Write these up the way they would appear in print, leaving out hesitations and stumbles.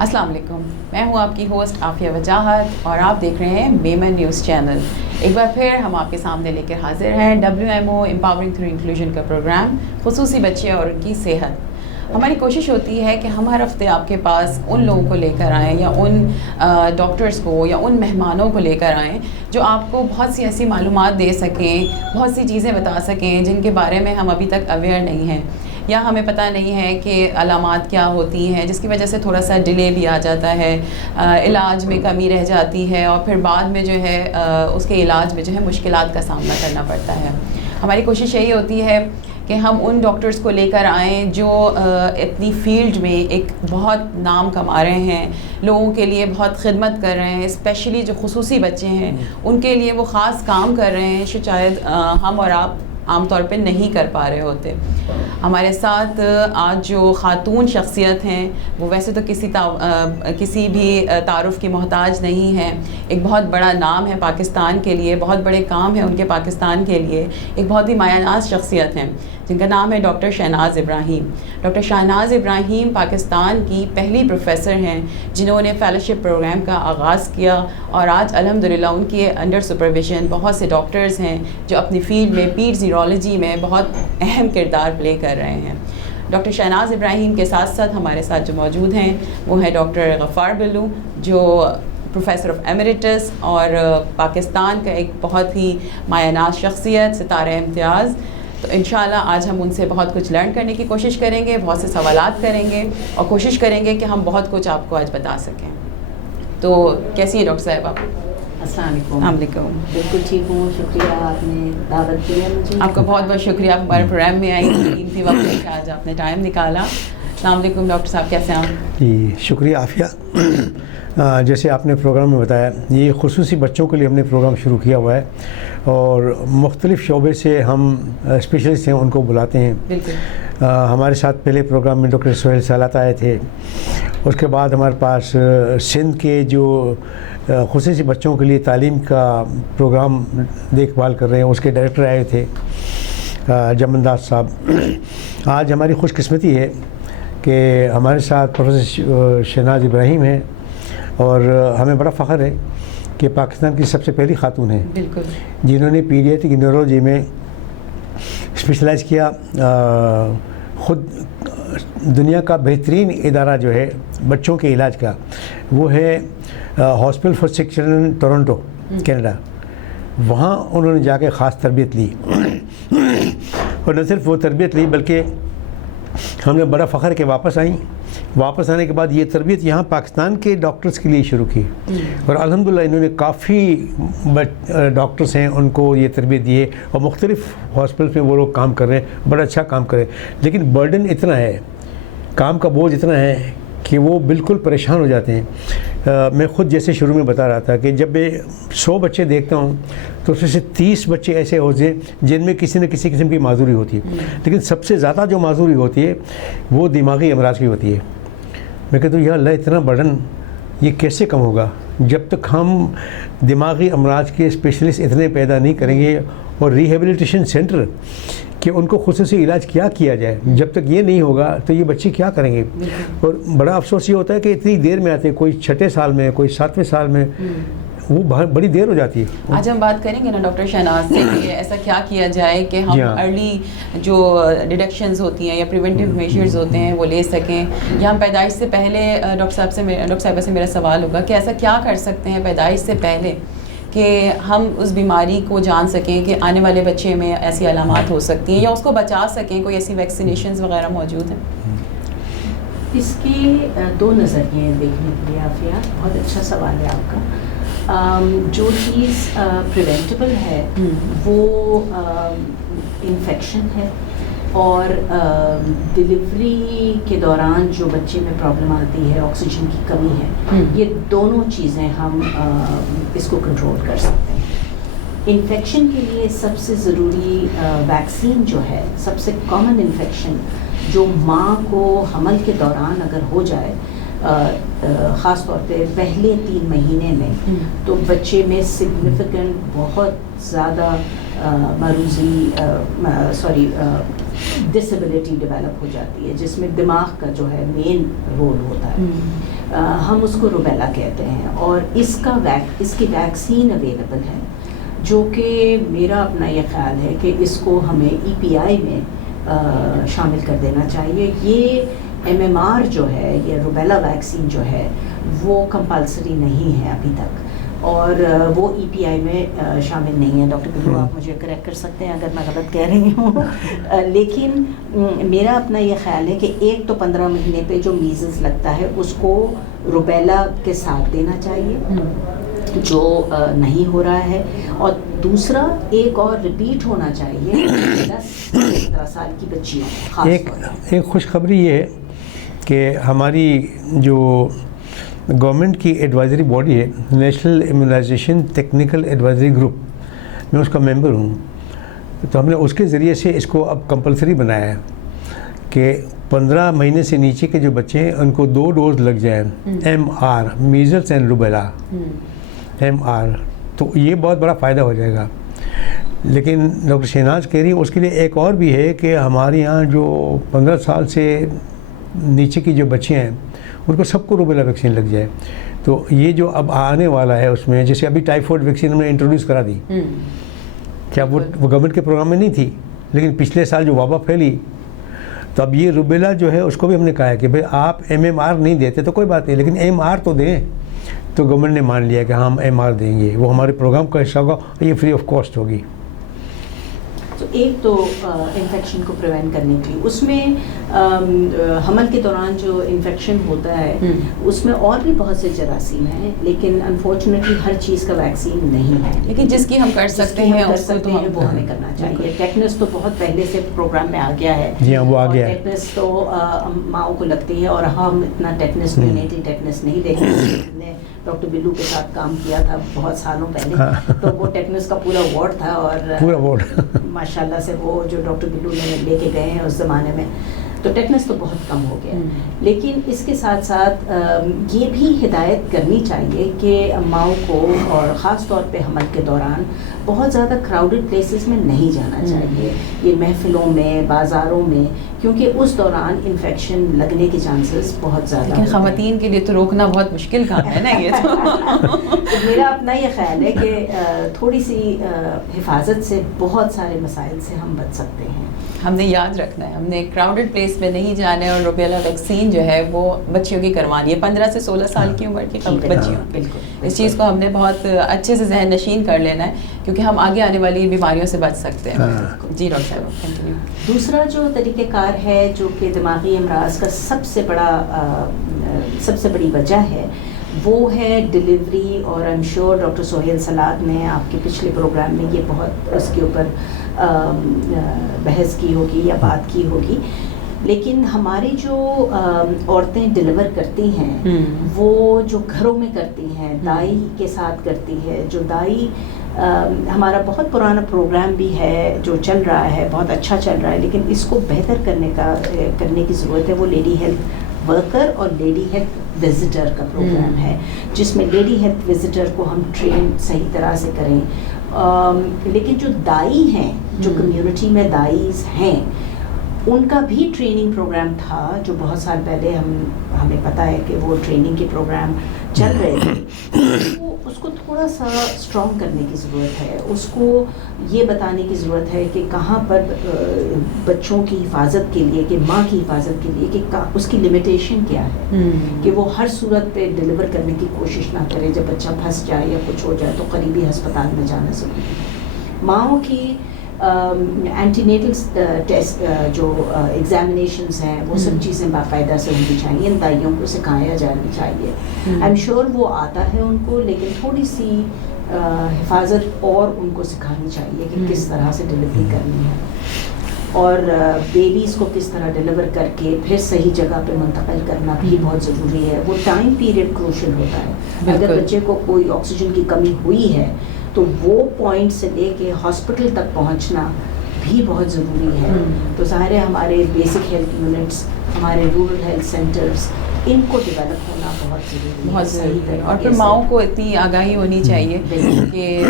السلام علیکم، میں ہوں آپ کی ہوسٹ عافیہ وجاہت اور آپ دیکھ رہے ہیں میمن نیوز چینل. ایک بار پھر ہم آپ کے سامنے لے کر حاضر ہیں WMO امپاورنگ تھرو انکلوژن کا پروگرام خصوصی بچے اور ان کی صحت. ہماری کوشش ہوتی ہے کہ ہم ہر ہفتے آپ کے پاس ان لوگوں کو لے کر آئیں یا ان ڈاکٹرز کو یا ان مہمانوں کو لے کر آئیں جو آپ کو بہت سی ایسی معلومات دے سکیں، بہت سی چیزیں بتا سکیں جن کے بارے میں ہم ابھی تک اویئر نہیں ہیں یا ہمیں پتہ نہیں ہے کہ علامات کیا ہوتی ہیں، جس کی وجہ سے تھوڑا سا ڈیلے بھی آ جاتا ہے، علاج میں کمی رہ جاتی ہے اور پھر بعد میں جو ہے اس کے علاج میں جو ہے مشکلات کا سامنا کرنا پڑتا ہے. ہماری کوشش یہی ہوتی ہے کہ ہم ان ڈاکٹرز کو لے کر آئیں جو اپنی فیلڈ میں ایک بہت نام کما رہے ہیں، لوگوں کے لیے بہت خدمت کر رہے ہیں، اسپیشلی جو خصوصی بچے ہیں ان کے لیے وہ خاص کام کر رہے ہیں جو شاید ہم اور آپ عام طور پہ نہیں کر پا رہے ہوتے. ہمارے ساتھ آج جو خاتون شخصیت ہیں وہ ویسے تو کسی بھی تعارف کی محتاج نہیں ہیں. ایک بہت بڑا نام ہے پاکستان کے لیے، بہت بڑے کام ہیں ان کے پاکستان کے لیے. ایک بہت ہی مایہ ناز شخصیت ہیں جن کا نام ہے ڈاکٹر شہناز ابراہیم. ڈاکٹر شہناز ابراہیم پاکستان کی پہلی پروفیسر ہیں جنہوں نے فیلوشپ پروگرام کا آغاز کیا اور آج الحمدللہ ان کے انڈر سپرویژن بہت سے ڈاکٹرز ہیں جو اپنی فیلڈ میں پیڈز نیورولوجی میں بہت اہم کردار پلے کر رہے ہیں. ڈاکٹر شہناز ابراہیم کے ساتھ ساتھ ہمارے ساتھ جو موجود ہیں وہ ہے ڈاکٹر غفار بلو جو پروفیسر آف ایمریٹس اور پاکستان کا ایک بہت ہی مایہ ناز شخصیت، ستارہ امتیاز. تو انشاءاللہ آج ہم ان سے بہت کچھ لرن کرنے کی کوشش کریں گے، بہت سے سوالات کریں گے اور کوشش کریں گے کہ ہم بہت کچھ آپ کو آج بتا سکیں. تو کیسی ہیں ڈاکٹر صاحب آپ؟ السلام علیکم. السلام علیکم. بالکل ٹھیک ہوں، شکریہ آپ نے دعوت کی ہے مجھے. آپ کا بہت بہت شکریہ، آپ ہمارے پروگرام میں آئی قیمتی وقت لے کے آج آپ نے ٹائم نکالا. السلام علیکم ڈاکٹر صاحب، کیسے ہیں آپ؟ جی شکریہ عافیہ. جیسے آپ نے پروگرام میں بتایا، یہ خصوصی بچوں کے لیے ہم نے پروگرام شروع کیا ہوا ہے اور مختلف شعبے سے ہم اسپیشلسٹ ہیں ان کو بلاتے ہیں. بالکل. ہمارے ساتھ پہلے پروگرام میں ڈاکٹر سہیل سالات آئے تھے. اس کے بعد ہمارے پاس سندھ کے جو خصوصی بچوں کے لیے تعلیم کا پروگرام دیکھ بھال کر رہے ہیں اس کے ڈائریکٹر آئے تھے جمنداس صاحب. آج ہماری خوش قسمتی ہے کہ ہمارے ساتھ پروفیسر شہناز ابراہیم ہیں اور ہمیں بڑا فخر ہے کہ پاکستان کی سب سے پہلی خاتون ہیں بالکل جنہوں نے پیڈیاٹرک نیورولوجی میں اسپیشلائز کیا. خود دنیا کا بہترین ادارہ جو ہے بچوں کے علاج کا وہ ہے ہاسپٹل فار سک چلڈرن ٹورنٹو کینیڈا. وہاں انہوں نے جا کے خاص تربیت لی اور نہ صرف وہ تربیت لی بلکہ ہم نے بڑا فخر کہ واپس آئیں. واپس آنے کے بعد یہ تربیت یہاں پاکستان کے ڈاکٹرز کے لیے شروع کی اور الحمدللہ انہوں نے کافی ڈاکٹرز ہیں ان کو یہ تربیت دی ہے اور مختلف ہاسپٹلس میں وہ لوگ کام کر رہے ہیں، بڑا اچھا کام کر رہے ہیں. لیکن برڈن اتنا ہے، کام کا بوجھ اتنا ہے کہ وہ بالکل پریشان ہو جاتے ہیں. میں خود جیسے شروع میں بتا رہا تھا کہ جب میں 100 بچے دیکھتا ہوں تو اس میں سے 30 بچے ایسے ہوتے ہیں جن میں کسی نہ کسی قسم کی معذوری ہوتی ہے. لیکن سب سے زیادہ جو معذوری ہوتی ہے وہ دماغی امراض کی ہوتی ہے. میں کہتا ہوں یا اللہ اتنا برڈن یہ کیسے کم ہوگا جب تک ہم دماغی امراض کے اسپیشلسٹ اتنے پیدا نہیں کریں گے اور ریہیبلیٹیشن سینٹر کہ ان کو خصوصی علاج کیا جائے. جب تک یہ نہیں ہوگا تو یہ بچے کیا کریں گے. اور بڑا افسوس یہ ہوتا ہے کہ اتنی دیر میں آتے ہیں، کوئی 6 سال میں، کوئی 7ویں سال میں، وہ بڑی دیر ہو جاتی ہے. آج ہم بات کریں گے نا ڈاکٹر شہناز سے کہ ایسا کیا کیا جائے کہ ہم ارلی جو ڈیڈکشنز ہوتی ہیں یا پریونٹیو میجرز ہوتے ہیں وہ لے سکیں. یا ہم پیدائش سے پہلے ڈاکٹر صاحبہ سے میرا سوال ہوگا کہ ایسا کیا کر سکتے ہیں پیدائش سے پہلے کہ ہم اس بیماری کو جان سکیں کہ آنے والے بچے میں ایسی علامات ہو سکتی ہیں یا اس کو بچا سکیں. کوئی ایسی ویکسینیشنز وغیرہ موجود ہیں؟ اس کے 2 نظریے ہیں دیکھنے کے لیے عافیہ. بہت اچھا سوال ہے آپ کا. جو چیز پریونٹیبل ہے وہ انفیکشن ہے اور ڈلیوری کے دوران جو بچے میں پرابلم آتی ہے آکسیجن کی کمی ہے. یہ دونوں چیزیں ہم اس کو کنٹرول کر سکتے ہیں. انفیکشن کے لیے سب سے ضروری ویکسین جو ہے، سب سے کامن انفیکشن جو ماں کو حمل کے دوران اگر ہو جائے خاص طور پہ پہلے 3 مہینے میں تو بچے میں سگنیفیکنٹ بہت زیادہ ڈسیبلٹی ڈیولپ ہو جاتی ہے جس میں دماغ کا جو ہے مین رول ہوتا ہے. ہم اس کو روبیلا کہتے ہیں، اور اس کی ویکسین اویلیبل ہے، جو کہ میرا اپنا یہ خیال ہے کہ اس کو ہمیں EPI میں شامل کر دینا چاہیے. یہ MMR جو ہے، یہ روبیلا ویکسین جو ہے وہ کمپلسری نہیں ہے ابھی تک، اور وہ EPI میں شامل نہیں ہے. ڈاکٹر بلو آپ مجھے کریکٹ کر سکتے ہیں اگر میں غلط کہہ رہی ہوں، لیکن میرا اپنا یہ خیال ہے کہ ایک تو 15 مہینے پہ جو میزلز لگتا ہے اس کو روبیلا کے ساتھ دینا چاہیے، جو نہیں ہو رہا ہے، اور دوسرا ایک اور ریپیٹ ہونا چاہیے 10-15 سال کی بچیوں خاص طور پر. ایک خوشخبری یہ ہے کہ ہماری جو گورنمنٹ کی ایڈوائزری باڈی ہے، national immunisation technical advisory group, میں اس کا ممبر ہوں، تو ہم نے اس کے ذریعے سے اس کو اب کمپلسری بنایا ہے کہ 15 مہینے سے نیچے کے جو بچے ہیں ان کو 2 ڈوز لگ جائیں MR، measles and rubella MR، تو یہ بہت بڑا فائدہ ہو جائے گا. لیکن ڈاکٹر شہناز کہہ رہی ہے اس کے لیے ایک اور بھی ہے کہ ہمارے یہاں جو 15 سال سے نیچے کی جو بچے ہیں ان کو سب کو روبیلا ویکسین لگ جائے. تو یہ جو اب آنے والا ہے اس میں، جیسے ابھی ٹائیفائڈ ویکسین ہم نے انٹروڈیوس کرا دی، کیا وہ گورنمنٹ کے پروگرام میں نہیں تھی، لیکن پچھلے سال جو وبا پھیلی تو اب یہ روبیلا جو ہے اس کو بھی ہم نے کہا ہے کہ بھئی آپ MMR نہیں دیتے تو کوئی بات نہیں، لیکن MR تو دیں. تو گورنمنٹ نے مان لیا کہ ہم MR دیں گے، وہ ہمارے پروگرام کا حصہ ہوگا اور یہ فری آف کاسٹ ہوگی. تو ایک تو انفیکشن کو پریونٹ کرنے کی، اس میں حمل کے دوران جو انفیکشن ہوتا ہے اس میں اور بھی بہت سے جراثیم ہیں، لیکن انفارچونیٹلی ہر چیز کا ویکسین نہیں ہے، لیکن جس کی ہم کر سکتے ہیں وہ ہمیں کرنا چاہیے. ٹیٹنس تو بہت پہلے سے پروگرام میں آ گیا ہے. جی ہاں، وہ آ گیا ہے. ٹیٹنس تو ماؤں کو لگتی ہے، اور ہم اتنا ٹیٹنس نیونیٹل ٹیٹنس نہیں دیکھتے. ڈاکٹر بلو کے ساتھ کام کیا تھا بہت سالوں پہلے، تو وہ ٹیٹنس کا پورا وارڈ تھا، اور پورا وارڈ ماشاءاللہ سے وہ جو ڈاکٹر بلو نے لے کے گئے ہیں اس زمانے میں، تو ٹیٹنس تو بہت کم ہو گیا. لیکن اس کے ساتھ ساتھ یہ بھی ہدایت کرنی چاہیے کہ ماؤں کو، اور خاص طور پہ حمل کے دوران بہت زیادہ کراؤڈڈ پلیسز میں نہیں جانا چاہیے، یہ محفلوں میں، بازاروں میں، کیونکہ اس دوران انفیکشن لگنے کے چانسز بہت زیادہ. لیکن خواتین کے لیے تو روکنا بہت مشکل کام ہے نا یہ تو. میرا اپنا یہ خیال ہے کہ تھوڑی سی حفاظت سے بہت سارے مسائل سے ہم بچ سکتے ہیں. ہم نے یاد رکھنا ہے، ہم نے کراؤڈڈ پلیس میں نہیں جانا ہے، اور روبیلا ویکسین جو ہے وہ بچیوں کی کروانی ہے، 15 سے 16 سال کی عمر کی بچیوں. بالکل اس چیز کو ہم نے بہت اچھے سے ذہن نشین کر لینا ہے، کیونکہ ہم آگے آنے والی بیماریوں سے بچ سکتے ہیں. جی ڈاکٹر صاحب کنٹینیو. دوسرا جو طریقہ کار ہے جو کہ دماغی امراض کا سب سے بڑی وجہ ہے، وہ ہے ڈیلیوری. اور I'm sure doctor Sohail سلاد نے آپ کے پچھلے پروگرام میں یہ بہت اس کے اوپر بحث کی ہوگی یا بات کی ہوگی. لیکن ہماری جو عورتیں ڈیلیور کرتی ہیں وہ جو گھروں میں کرتی ہیں، دائی کے ساتھ کرتی ہے، جو دائی ہمارا بہت پرانا پروگرام بھی ہے جو چل رہا ہے، بہت اچھا چل رہا ہے، لیکن اس کو بہتر کرنے کی ضرورت ہے. وہ لیڈی ہیلتھ ورکر اور لیڈی ہیلتھ وزٹر کا پروگرام ہے، جس میں لیڈی ہیلتھ وزٹر کو ہم ٹرین صحیح طرح سے کریں. لیکن جو دائی ہیں، جو کمیونٹی میں دائیز ہیں، ان کا بھی ٹریننگ پروگرام تھا جو بہت سال پہلے ہمیں پتہ ہے کہ وہ ٹریننگ کے پروگرام چل رہے تھے. اس کو تھوڑا سا اسٹرانگ کرنے کی ضرورت ہے، اس کو یہ بتانے کی ضرورت ہے کہ کہاں پر بچوں کی حفاظت کے لیے، کہ ماں کی حفاظت کے لیے کہ اس کی لمیٹیشن کیا ہے، کہ وہ ہر صورت پہ ڈیلیور کرنے کی کوشش نہ کرے. جب بچہ پھنس جائے یا کچھ ہو جائے تو قریبی ہسپتال میں جانا ضروری ہے. ماؤں کی اینٹی نیٹل ٹیسٹ جو ایگزامینیشنز ہیں، وہ سب چیزیں باقاعدہ سے ہونی چاہیے، ان دائیوں کو سکھایا جانا چاہیے. آئی ایم شیور وہ آتا ہے ان کو، لیکن تھوڑی سی حفاظت اور ان کو سکھانی چاہیے کہ کس طرح سے ڈلیوری کرنی ہے، اور بیبیز کو کس طرح ڈلیور کر کے پھر صحیح جگہ پہ منتقل کرنا بھی بہت ضروری ہے. وہ ٹائم پیریڈ کروشل ہوتا ہے. اگر بچے کو کوئی آکسیجن کی کمی ہوئی ہے تو وہ پوائنٹ سے لے کے ہاسپٹل تک پہنچنا بھی بہت ضروری ہے. تو ظاہر ہے ہمارے بیسک ہیلتھ یونٹس، ہمارے رورل ہیلتھ سینٹرز، ان کو ڈیولپ ہونا بہت ضروری ہے، بہت ضروری ہے. اور پھر ماؤں کو اتنی آگاہی ہونی چاہیے کہ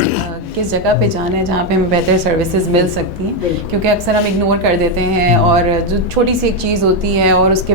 کس جگہ پہ جانا ہے جہاں پہ ہمیں بہتر سروسز مل سکتی ہیں، کیونکہ اکثر ہم اگنور کر دیتے ہیں، اور جو چھوٹی سی ایک چیز ہوتی ہے اور اس کے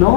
9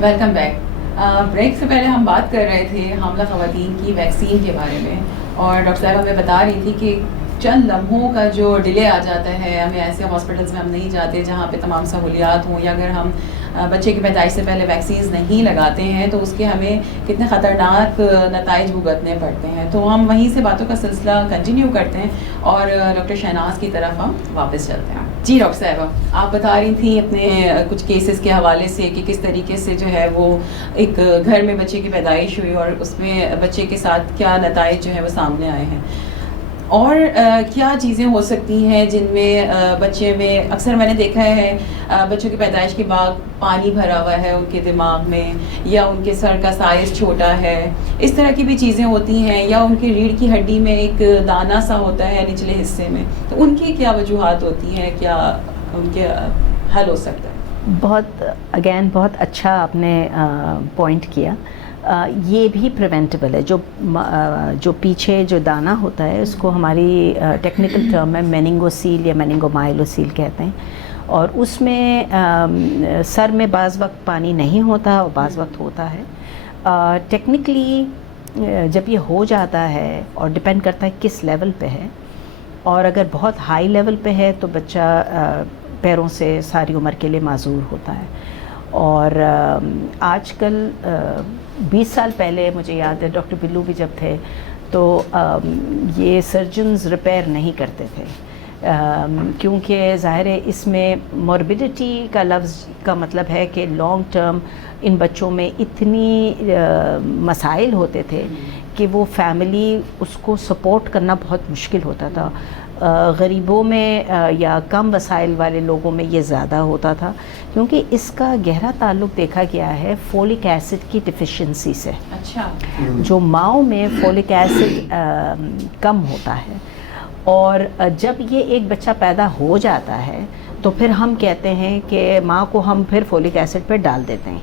ویلکم بیک. بریک سے پہلے ہم بات کر رہے تھے حاملہ خواتین کی ویکسین کے بارے میں, اور ڈاکٹر صاحب ہمیں بتا رہی تھی کہ چند لمحوں کا جو ڈیلے آ جاتا ہے, ہمیں ایسے ہاسپٹلس میں ہم نہیں جاتے جہاں پہ تمام سہولیات ہوں, یا اگر ہم بچے کی پیدائش سے پہلے ویکسینز نہیں لگاتے ہیں تو اس کے ہمیں کتنے خطرناک نتائج بھگتنے پڑتے ہیں. تو ہم وہیں سے باتوں کا سلسلہ کنٹینیو کرتے ہیں اور ڈاکٹر شہناز کی طرف ہم واپس چلتے ہیں. جی ڈاکٹر صاحبہ, آپ بتا رہی تھیں اپنے کچھ کیسز کے حوالے سے کہ کس طریقے سے جو ہے وہ ایک گھر میں بچے کی پیدائش ہوئی اور اس میں بچے کے ساتھ کیا نتائج جو ہے وہ سامنے آئے ہیں, اور کیا چیزیں ہو سکتی ہیں جن میں بچے میں اکثر میں نے دیکھا ہے بچوں کی پیدائش کے بعد پانی بھرا ہوا ہے ان کے دماغ میں, یا ان کے سر کا سائز چھوٹا ہے, اس طرح کی بھی چیزیں ہوتی ہیں, یا ان کی ریڑھ کی ہڈی میں ایک دانہ سا ہوتا ہے نچلے حصے میں, تو ان کی کیا وجوہات ہوتی ہیں, کیا ان کے حل ہو سکتا ہے؟ بہت اچھا آپ نے پوائنٹ کیا. یہ بھی پریونٹیبل ہے. جو پیچھے جو دانہ ہوتا ہے اس کو ہماری ٹیکنیکل ٹرم میں میننگوسیل یا میننگومائلوسیل کہتے ہیں, اور اس میں سر میں بعض وقت پانی نہیں ہوتا اور بعض وقت ہوتا ہے. ٹیکنیکلی جب یہ ہو جاتا ہے, اور ڈپینڈ کرتا ہے کس لیول پہ ہے, اور اگر بہت ہائی لیول پہ ہے تو بچہ پیروں سے ساری عمر کے لیے معذور ہوتا ہے. اور آج کل 20 سال پہلے مجھے یاد ہے ڈاکٹر بلو بھی جب تھے تو یہ سرجنز ریپیئر نہیں کرتے تھے, کیونکہ ظاہر ہے اس میں موربیڈٹی کا لفظ کا مطلب ہے کہ لانگ ٹرم ان بچوں میں اتنی مسائل ہوتے تھے کہ وہ فیملی اس کو سپورٹ کرنا بہت مشکل ہوتا تھا. غریبوں میں یا کم وسائل والے لوگوں میں یہ زیادہ ہوتا تھا, کیونکہ اس کا گہرا تعلق دیکھا گیا ہے فولک ایسڈ کی ڈیفیشنسی سے. اچھا. جو ماؤں میں فولک ایسڈ کم ہوتا ہے, اور جب یہ ایک بچہ پیدا ہو جاتا ہے تو پھر ہم کہتے ہیں کہ ماں کو ہم پھر فولک ایسڈ پہ ڈال دیتے ہیں,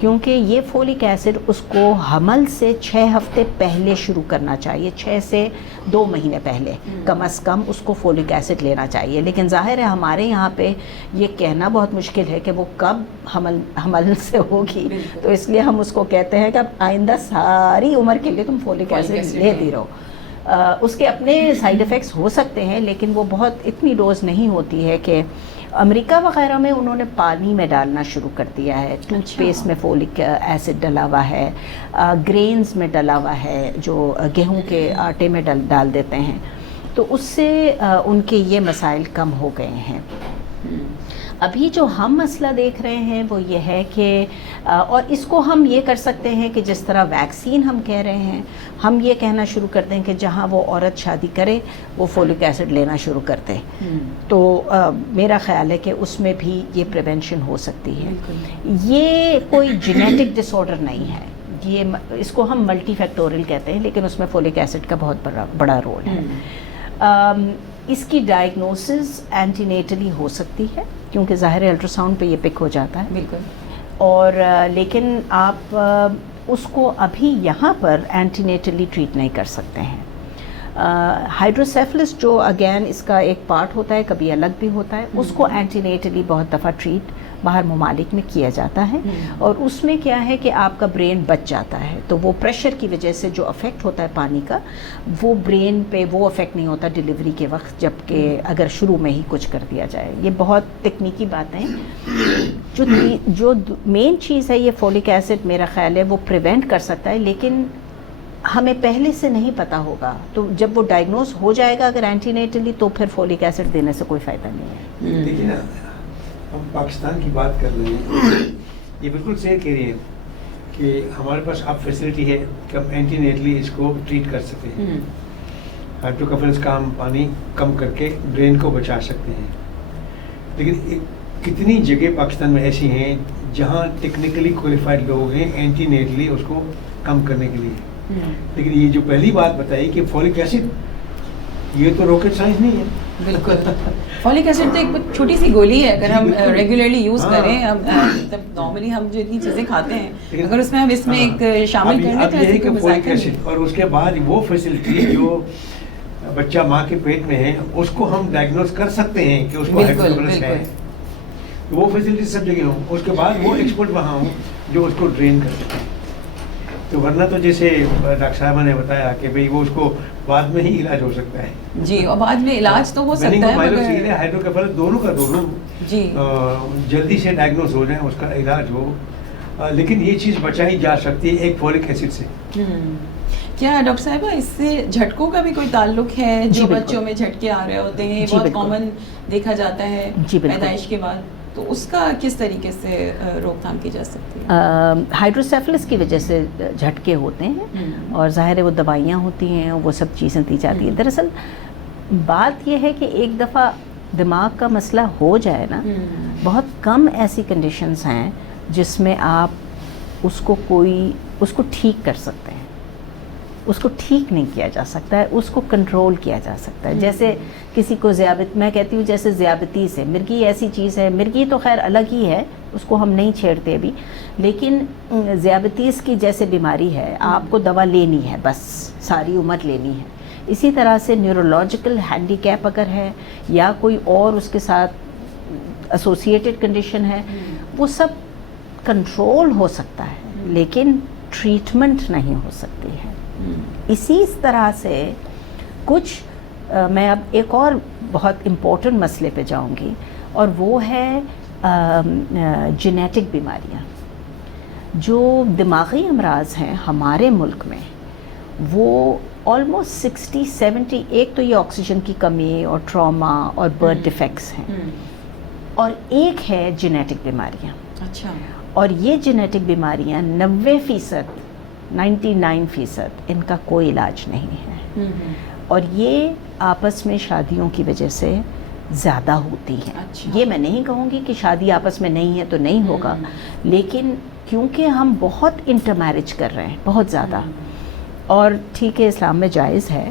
کیونکہ یہ فولک ایسڈ اس کو حمل سے 6 ہفتے پہلے شروع کرنا چاہیے, 6 سے 2 مہینے پہلے کم از کم اس کو فولک ایسڈ لینا چاہیے. لیکن ظاہر ہے ہمارے یہاں پہ یہ کہنا بہت مشکل ہے کہ وہ کب حمل سے ہوگی, تو اس لیے ہم اس کو کہتے ہیں کہ اب آئندہ ساری عمر کے لیے تم فولک ایسڈ لیتی رہو. اس کے اپنے سائیڈ ایفیکٹس ہو سکتے ہیں, لیکن وہ بہت اتنی ڈوز نہیں ہوتی ہے. کہ امریکہ وغیرہ میں انہوں نے پانی میں ڈالنا شروع کر دیا ہے, ٹوتھ پیسٹ میں فولک ایسڈ ڈلا ہوا ہے, گرینز میں ڈلا ہوا ہے, جو گیہوں کے آٹے میں ڈال دیتے ہیں, تو اس سے ان کے یہ مسائل کم ہو گئے ہیں. ابھی جو ہم مسئلہ دیکھ رہے ہیں وہ یہ ہے کہ اور اس کو ہم یہ کر سکتے ہیں کہ جس طرح ویکسین ہم کہہ رہے ہیں, ہم یہ کہنا شروع کرتے ہیں کہ جہاں وہ عورت شادی کرے وہ فولک ایسڈ لینا شروع کر دے. تو میرا خیال ہے کہ اس میں بھی یہ پریونشن ہو سکتی ہے. یہ کوئی جینیٹک ڈس آرڈر نہیں ہے, یہ اس کو ہم ملٹی فیکٹوریل کہتے ہیں, لیکن اس میں فولک ایسڈ کا بہت بڑا رول ہے. اس کی ڈائگنوسس اینٹی نیٹلی ہو سکتی ہے, کیونکہ ظاہر الٹرا ساؤنڈ پہ یہ پک ہو جاتا ہے. بالکل. اور لیکن آپ اس کو ابھی یہاں پر اینٹی نیٹلی ٹریٹ نہیں کر سکتے ہیں. ہائیڈروسیفلس جو اگین اس کا ایک پارٹ ہوتا ہے, کبھی الگ بھی ہوتا ہے, اس کو اینٹی نیٹلی بہت دفعہ ٹریٹ باہر ممالک میں کیا جاتا ہے. اور اس میں کیا ہے کہ آپ کا برین بچ جاتا ہے, تو وہ پریشر کی وجہ سے جو افیکٹ ہوتا ہے پانی کا, وہ برین پہ وہ افیکٹ نہیں ہوتا ڈیلیوری کے وقت, جبکہ اگر شروع میں ہی کچھ کر دیا جائے. یہ بہت تکنیکی باتیں. جو مین چیز ہے یہ فولک ایسڈ میرا خیال ہے وہ پریونٹ کر سکتا ہے, لیکن ہمیں پہلے سے نہیں پتا ہوگا, تو جب وہ ڈائگنوز ہو جائے گا اگر اینٹی نیٹلی, تو پھر فولک ایسڈ دینے سے کوئی فائدہ نہیں ہے. دیکھیے نا, ہم پاکستان کی بات کر رہے ہیں, یہ بالکل صحیح کہہ رہی ہیں کہ ہمارے پاس اب فیسلٹی ہے کہ ہم اینٹی نیٹلی اس کو ٹریٹ کر سکتے ہیں. ہائیڈروکفلس کا ہم پانی کم کر کے برین کو بچا سکتے ہیں. لیکن کتنی جگہ پاکستان میں ایسی ہیں جہاں ٹیکنیکلی کوالیفائڈ لوگ ہیں اینٹی نیٹلی اس کو کم کرنے کے لیے. لیکن یہ جو پہلی بات بتائی کہ فولک ایسڈ, یہ تو راکٹ سائنس نہیں ہے. بالکل. فولک ایسڈ تو ایک چھوٹی سی گولی ہے, اگر ہم ریگولرلی یوز کریں, نارملی ہم جو اتنی چیزیں کھاتے ہیں اگر اس میں ہم اس میں ایک شامل کر لیں تو ایسے کوئی فولک ایسڈ. اور اس کے بعد وہ فیسلٹی جو بچہ ماں کے پیٹ میں ہے اس کو ہم ڈائگنوز کر سکتے ہیں کہ اس کو ہائیڈروکفلس ہے, وہ فیسلٹی سب جگہ ہوں. اس کے بعد وہ ایکسپرٹ وہاں ہوں جو اس کو ڈرین کر سکیں. تو ورنہ تو جیسے ڈاکٹر صاحبہ نے بتایا کہ بھئی وہ اس کو بعد میں ہی علاج ہو سکتا ہے. جی, اور بعد میں علاج تو ہو سکتا ہے مگر ہائیڈروکیفالس دونوں کا دونوں جی جلدی سے ڈائگنوز ہو جائیں, اس کا علاج ہو, لیکن یہ چیز بچائی جا سکتی ہے ایک فولک ایسڈ سے. کیا ڈاکٹر صاحبہ اس سے جھٹکوں کا بھی کوئی تعلق ہے جو بچوں میں جھٹکے آ رہے ہوتے ہیں, بہت کامن دیکھا جاتا ہے پیدائش کے بعد, تو اس کا کس طریقے سے روک تھام کی جا سکتی ہے؟ ہائیڈروسیفلس کی وجہ سے جھٹکے ہوتے ہیں, اور ظاہر ہے وہ دوائیاں ہوتی ہیں, وہ سب چیزیں دی جاتی ہیں. دراصل بات یہ ہے کہ ایک دفعہ دماغ کا مسئلہ ہو جائے نا, بہت کم ایسی کنڈیشنز ہیں جس میں آپ اس کو ٹھیک کر سکتے ہیں. اس کو ٹھیک نہیں کیا جا سکتا ہے, اس کو کنٹرول کیا جا سکتا ہے. جیسے کسی کو میں کہتی ہوں جیسے ذیابطیس ہے, مرگی ایسی چیز ہے, مرگی تو خیر الگ ہی ہے, اس کو ہم نہیں چھیڑتے ابھی, لیکن ذیابطیس کی جیسے بیماری ہے, آپ کو دوا لینی ہے, بس ساری عمر لینی ہے. اسی طرح سے نیورولوجیکل ہینڈی کیپ اگر ہے یا کوئی اور اس کے ساتھ ایسوسیٹڈ کنڈیشن ہے, وہ سب کنٹرول ہو سکتا ہے لیکن ٹریٹمنٹ نہیں ہو سکتی ہے. اسی طرح سے کچھ میں اب ایک اور بہت امپورٹنٹ مسئلے پہ جاؤں گی, اور وہ ہے جینیٹک بیماریاں. جو دماغی امراض ہیں ہمارے ملک میں وہ آلموسٹ 60-70, ایک تو یہ آکسیجن کی کمی اور ٹراما اور برتھ ڈیفیکٹس ہیں, اور ایک ہے جینیٹک بیماریاں. اچھا. اور یہ جینیٹک بیماریاں 90%, 99% ان کا کوئی علاج نہیں ہے, اور یہ آپس میں شادیوں کی وجہ سے زیادہ ہوتی ہیں. یہ میں نہیں کہوں گی کہ شادی آپس میں نہیں ہے تو نہیں ہوگا, لیکن کیونکہ ہم بہت انٹر میرج کر رہے ہیں, بہت زیادہ, اور ٹھیک ہے اسلام میں جائز ہے,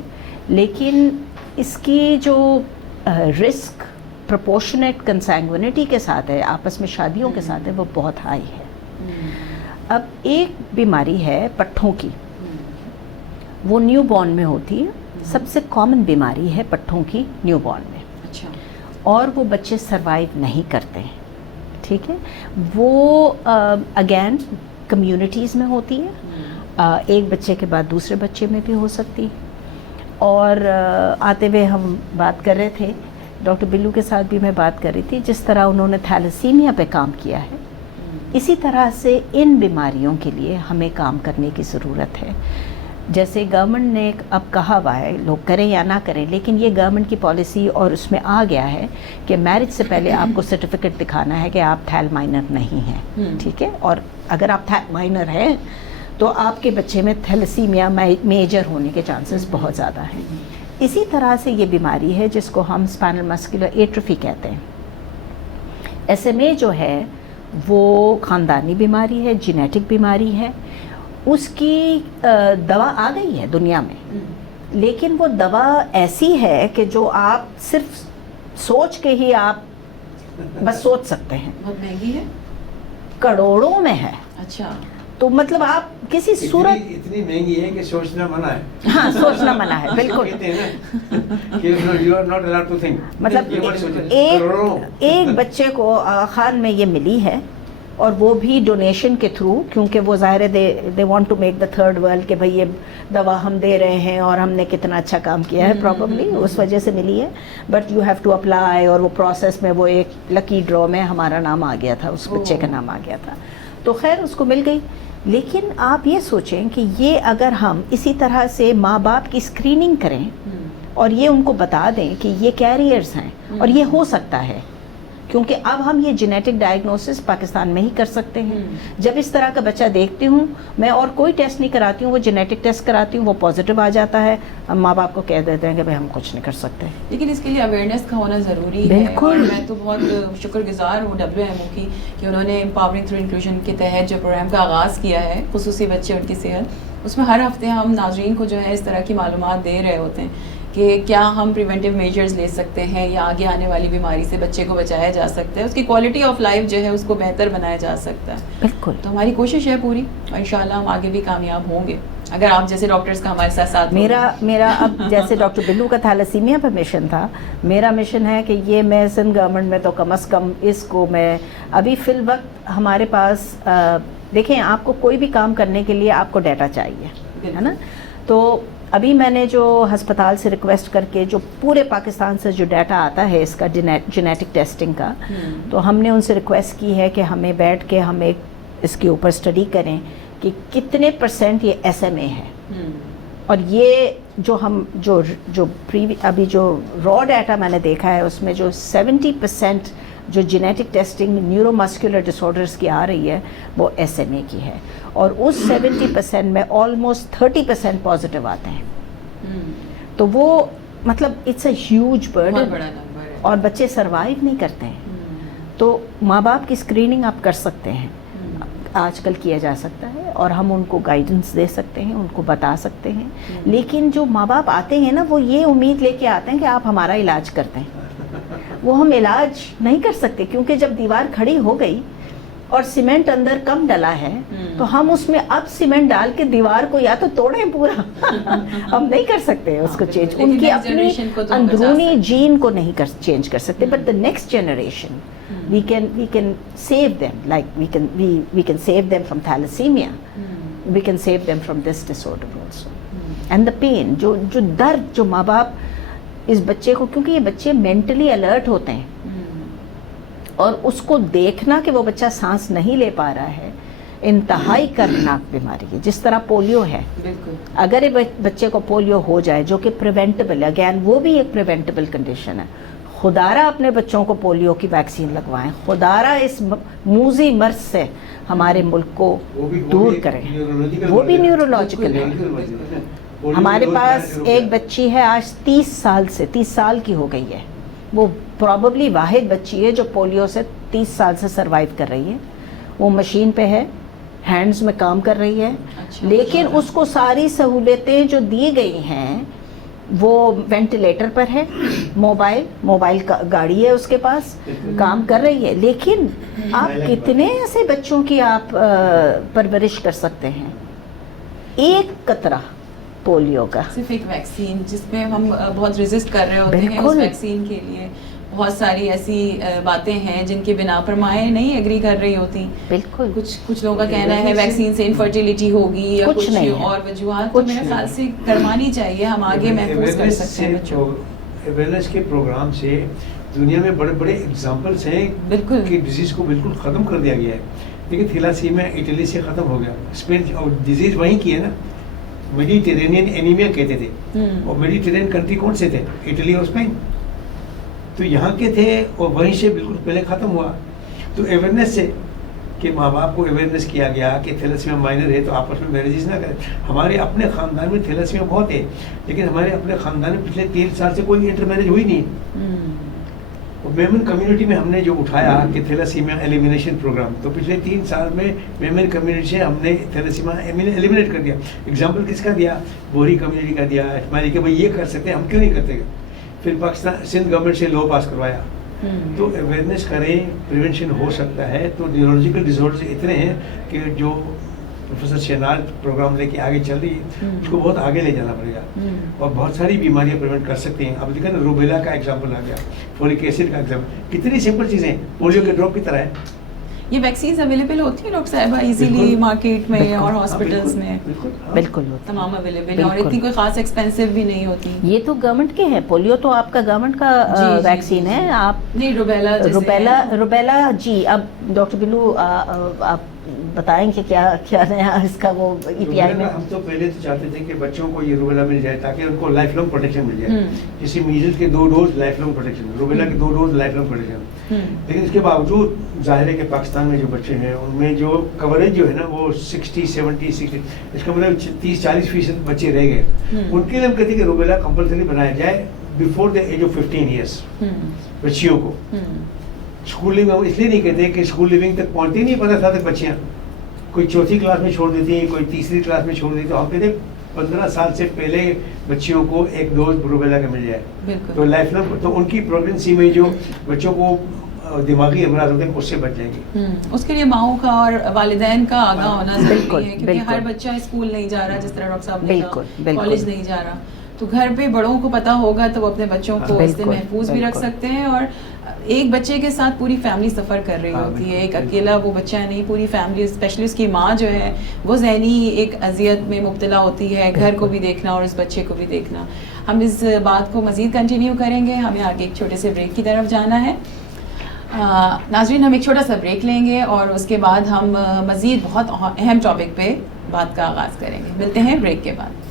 لیکن اس کی جو رسک پروپورشنیٹ کنسینگوینٹی کے ساتھ ہے, آپس میں شادیوں کے ساتھ ہے, وہ بہت ہائی ہے. اب ایک بیماری ہے پٹھوں کی, وہ نیو بورن میں ہوتی ہے, سب سے کامن بیماری ہے پٹھوں کی نیو بورن میں. اچھا. اور وہ بچے سروائیو نہیں کرتے ہیں, ٹھیک ہے. وہ اگین کمیونٹیز میں ہوتی ہے, ایک بچے کے بعد دوسرے بچے میں بھی ہو سکتی. اور آتے ہوئے ہم بات کر رہے تھے, ڈاکٹر بلو کے ساتھ بھی میں بات کر رہی تھی, جس طرح انہوں نے تھیلیسیمیا پہ کام کیا ہے, اسی طرح سے ان بیماریوں کے لیے ہمیں کام کرنے کی ضرورت ہے. جیسے گورنمنٹ نے اب کہا ہوا ہے, لوگ کریں یا نہ کریں, لیکن یہ گورنمنٹ کی پالیسی اور اس میں آ گیا ہے کہ میرج سے پہلے آپ کو سرٹیفکیٹ دکھانا ہے کہ آپ تھیل مائنر نہیں ہیں, ٹھیک ہے. اور اگر آپ تھیل مائنر ہیں تو آپ کے بچے میں تھیلیسیمیا میجر ہونے کے چانسز بہت زیادہ ہیں. اسی طرح سے یہ بیماری ہے جس کو ہم اسپائنل مسکولر ایٹروفی کہتے ہیں. SMA جو ہے وہ خاندانی بیماری ہے, جینیٹک بیماری ہے. اس کی دوا آ گئی ہے دنیا میں, لیکن وہ دوا ایسی ہے کہ جو آپ صرف سوچ کے ہی آپ بس سوچ سکتے ہیں. بہت مہنگی ہے, کروڑوں میں ہے. اچھا. تو مطلب آپ کسی صورت اتنی مہنگی ہے کہ سوچنا منع ہے. ہاں, سوچنا منع ہے, بالکل. مطلب ایک بچے کو خان میں یہ ملی ہے, اور وہ بھی ڈونیشن کے تھرو, کیونکہ وہ ظاہر ہے they want to make the third world کہ بھئی یہ دوا ہم دے رہے ہیں اور ہم نے کتنا اچھا کام کیا ہے, پرابیبلی اس وجہ سے ملی ہے. But you have to apply, اور وہ پروسیس میں وہ ایک لکی ڈرا میں ہمارا نام آ گیا تھا, اس بچے کا نام آ گیا تھا, تو خیر اس کو مل گئی. لیکن آپ یہ سوچیں کہ یہ اگر ہم اسی طرح سے ماں باپ کی اسکریننگ کریں اور یہ ان کو بتا دیں کہ یہ کیریئرز ہیں اور یہ ہو سکتا ہے, کیونکہ اب ہم یہ جینیٹک ڈائگنوسس پاکستان میں ہی کر سکتے ہیں. جب اس طرح کا بچہ دیکھتی ہوں میں اور کوئی ٹیسٹ نہیں کراتی ہوں, وہ جینیٹک ٹیسٹ کراتی ہوں, وہ پازیٹیو آ جاتا ہے, ہم ماں باپ کو کہہ دیتے ہیں کہ بھائی ہم کچھ نہیں کر سکتے. لیکن اس کے لیے اویئرنیس کا ہونا ضروری ہے. بالکل. میں تو بہت شکر گزار ہوں WMO کی کہ انہوں نے امپاورنگ تھرو انکلوژن کے تحت جو پروگرام کا آغاز کیا ہے, خصوصی بچے ان کی صحت, اس میں ہر ہفتے ہم ناظرین کو جو ہے اس طرح کی معلومات دے رہے ہوتے ہیں کہ کیا ہم پریونٹیو میجرز لے سکتے ہیں یا آگے آنے والی بیماری سے بچے کو بچایا جا سکتا ہے, اس کی کوالٹی آف لائف جو ہے اس کو بہتر بنایا جا سکتا ہے. بالکل. تو ہماری کوشش ہے پوری, اور انشاءاللہ ہم آگے بھی کامیاب ہوں گے اگر آپ جیسے ڈاکٹرز کا ہمارے ساتھ میرا اب جیسے ڈاکٹر بلو کا تھیلیسیمیا پہ مشن تھا, میرا مشن ہے کہ یہ میں سندھ گورنمنٹ میں تو کم از کم اس کو میں ابھی فی الوقت ہمارے پاس دیکھیں آپ کو کوئی بھی کام کرنے کے لیے آپ کو ڈیٹا چاہیے، ہے نا. تو ابھی میں نے جو ہسپتال سے ریکویسٹ کر کے جو پورے پاکستان سے جو ڈیٹا آتا ہے اس کا جینیٹک ٹیسٹنگ کا، تو ہم نے ان سے ریکویسٹ کی ہے کہ ہمیں بیٹھ کے ہم ایک اس کے اوپر اسٹڈی کریں کہ کتنے % یہ SMA ہے. اور یہ جو ہم جو ابھی جو را ڈیٹا میں نے دیکھا ہے اس میں جو 70% جو جینیٹک ٹیسٹنگ نیورو مسکولر ڈس آرڈرس کی آ رہی ہے وہ SMA کی ہے، اور اس 70% میں آلموسٹ 30% پازیٹیو آتے ہیں. تو وہ مطلب اٹس اے ہیوج برڈن، اور بچے سروائیو نہیں کرتے ہیں. تو ماں باپ کی اسکریننگ آپ کر سکتے ہیں، آج کل کیا جا سکتا ہے، اور ہم ان کو گائیڈنس دے سکتے ہیں، ان کو بتا سکتے ہیں. لیکن جو ماں باپ آتے ہیں نا وہ یہ امید لے کے آتے ہیں کہ آپ ہمارا علاج کر دیں. وہ ہم علاج نہیں کر سکتے، کیونکہ جب دیوار کھڑی ہو گئی اور سیمنٹ اندر کم ڈلا ہے تو ہم اس میں اب سیمنٹ ڈال کے دیوار کو یا تو توڑیں پورا ہم نہیں کر سکتے اس کو چینج. ان کی اپنی اندرونی جین کو نہیں چینج کر سکتے. But the next generation we can save them, like we can save them from thalassemia, we can save them from this disorder also. And the pain, جو درد جو ماں باپ اس بچے کو، کیونکہ یہ بچے مینٹلی الرٹ ہوتے ہیں، اور اس کو دیکھنا کہ وہ بچہ سانس نہیں لے پا رہا ہے انتہائی کرناک بیماری ہے. جس طرح پولیو ہے، اگر بچے کو پولیو ہو جائے جو کہ پریونٹیبل ہے، اگین وہ بھی ایک پریونٹیبل کنڈیشن ہے، خدارہ اپنے بچوں کو پولیو کی ویکسین لگوائیں، خدارہ اس موذی مرض سے ہمارے ملک کو دور کریں. وہ بھی نیورولوجیکل ہے. ہمارے پاس ایک بچی ہے آج 30 سال کی ہو گئی ہے، وہ پراببلی واحد بچی ہے جو پولیو سے 30 سال سے سروائیو کر رہی ہے. وہ مشین پہ ہے، ہینڈز میں کام کر رہی ہے، لیکن اس کو ساری سہولتیں جو دی گئی ہیں وہ وینٹیلیٹر پر ہے، موبائل کا گاڑی ہے اس کے پاس، کام کر رہی ہے. لیکن آپ کتنے ایسے بچوں کی آپ پرورش کر سکتے ہیں؟ ایک قطرہ پولیو کا، صرف ایک ویکسین جس میں ہم بہت ریزسٹ کر رہے ہوتے ہیں، اس ویکسین کے لیے بہت ساری ایسی باتیں ہیں جن کے بنا پر مائیں نہیں ایگری کر رہی ہوتی. بالکل. کچھ لوگوں کا کہنا ہے ویکسین سے انفرٹیلیٹی ہوگی یا کچھ اور وجوہات، تو میرے خیال سے کرمانی چاہیے، ہم آگے محفوظ کر سکتے ہیں بچوں. اویئرنیس کے پروگرام سے دنیا میں بڑے بڑے ایگزامپلس ہیں کہ ڈیزیز کو بالکل ختم کر دیا گیا ہے. لیکن تھیلاسیمیا اٹلی سے ختم ہو گیا، اسپین، اور ڈیزیز وہیں کی ہے نا، میڈیٹرینین اینیمیا کہتے تھے، اور میڈیٹرینین کنٹری کون سے تھے؟ اٹلی اور اسپین. تو یہاں کے تھے اور وہیں سے بالکل پہلے ختم ہوا. تو اویئرنیس سے کہ ماں باپ کو اویئرنیس کیا گیا کہ تھیلاسیمیا مائنر ہے تو آپس میں میرجز نہ کریں. ہمارے اپنے خاندان میں تھیلاسیمیا بہت ہے، لیکن ہمارے اپنے خاندان میں پچھلے 3 سال سے کوئی انٹر میرج ہوئی نہیں. اور میمن کمیونٹی میں ہم نے جو اٹھایا کہ تھیلاسیمیا ایلیمینیشن پروگرام، تو پچھلے 3 سال میں میمن کمیونٹی سے ہم نے تھیلاسیمیا ایلیمینیٹ کر دیا. ایگزامپل کس کا دیا؟ بوری کمیونٹی کا دیا، ہماری کہ بھائی یہ کر سکتے ہیں، ہم کیوں نہیں کرتے. پھر پاکستان سندھ گورنمنٹ سے لا پاس کروایا. تو اویئرنیس کریں، پریونشن ہو سکتا ہے. تو نیورولوجیکل ڈیزارڈرز اتنے ہیں کہ جو پروفیسر شہناز پروگرام لے کے آگے چل رہی ہے اس کو بہت آگے لے جانا پڑے گا، اور بہت ساری بیماریاں پریونٹ کر سکتے ہیں. اب دیکھیں نا، روبیلا کا ایگزامپل آ گیا، فولک ایسڈ کا ایگزامپل، کتنی سمپل چیزیں، پولیو کے ڈراپ کی طرح ہے. یہ ویکسینز اویلیبل ہوتی ہیں ڈاکٹر صاحبہ ایزیلی مارکیٹ میں اور ہاسپٹلس میں؟ بالکل تمام اویلیبل ہیں، اور اتنی کوئی خاص ایکسپینسو بھی نہیں ہوتی. یہ تو گورنمنٹ کے ہیں، پولیو تو آپ کا گورنمنٹ کا ویکسین ہے. آپ نہیں، روبیلا جی. اب ڈاکٹر بلو آپ بتائیں کہ کیا نیا اس کا وہ ای پی آئی میں؟ ہم تو پہلے تو چاہتے تھے کہ بچوں کو یہ روبیلا مل جائے تاکہ ان کو لائف لانگ پروٹیکشن مل جائے. جیسے میزلس کے 2 dose lifelong protection, rubella کے 2 ڈوز لائف لانگ پروٹیکشن. لیکن اس کے باوجود ظاہر ہے کہ پاکستان میں جو بچے ہیں ان میں جو کوریج جو ہے نا وہ 60-70-60، اس کا مطلب 30-40% بچے رہ گئے. ان کے لیے ہم کہتے ہیں کہ روبیلا کمپلسری بنایا جائے before the age of 15 years بچیوں کو. اسکول لیونگ ہم اس لیے نہیں کہتے کہ اسکول لیونگ تک پہنچتی نہیں 15 سال تک بچیاں، کوئی 4تھی کلاس میں چھوڑ دیتی ہیں، کوئی 3ری کلاس میں چھوڑ دیتی. تو ہم کہتے ہیں 15 سال سے پہلے بچیوں کو 1 ڈوز روبیلا کا مل جائے تو لائف لانگ، تو ان کی پریگنینسی میں جو بچوں کو دماغی امراض ہوتے ہیں اس سے بچ جائیں گے. اس کے لیے ماؤں کا اور والدین کا آگاہ ہونا ضروری ہے، کیونکہ ہر بچہ اسکول نہیں جا رہا، جس طرح ڈاکٹر صاحب نے کہا کالج نہیں جا رہا. تو گھر پہ بڑوں کو پتہ ہوگا تو وہ اپنے بچوں کو اس سے محفوظ بھی رکھ سکتے ہیں. اور ایک بچے کے ساتھ پوری فیملی سفر کر رہی ہوتی ہے, ایک اکیلا وہ بچہ نہیں, پوری فیملی, اسپیشلی اس کی ماں جو ہے وہ ذہنی ایک اذیت میں مبتلا ہوتی ہے, گھر کو بھی دیکھنا اور اس بچے کو بھی دیکھنا. ہم اس بات کو مزید کنٹینیو کریں گے, ہمیں آگے ایک چھوٹے سے بریک کی طرف جانا ہے. ناظرین, ہم ایک چھوٹا سا بریک لیں گے اور اس کے بعد ہم مزید بہت اہم ٹاپک پہ بات کا آغاز کریں گے. ملتے ہیں بریک کے بعد.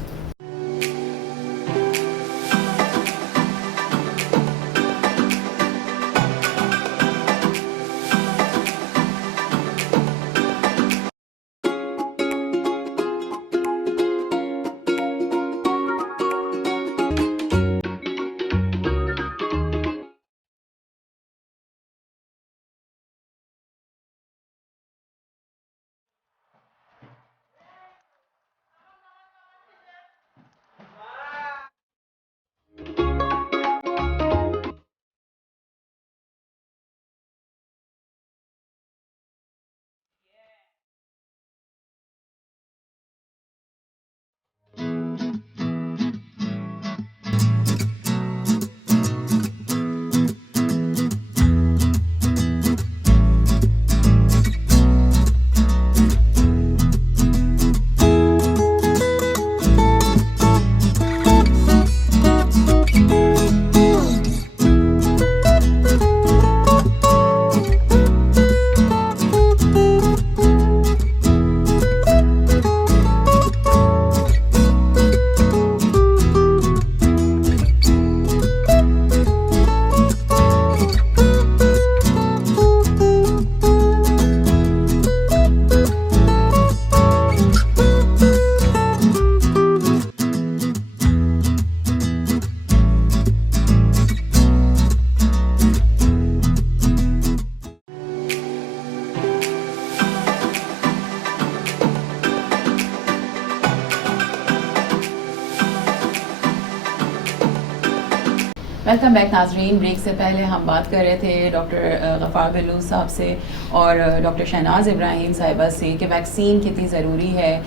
ویلکم بیک ناظرین. بریک سے پہلے ہم بات کر رہے تھے ڈاکٹر غفار بلوچ صاحب سے اور ڈاکٹر شہناز ابراہیم صاحبہ سے کہ ویکسین کتنی ضروری ہے,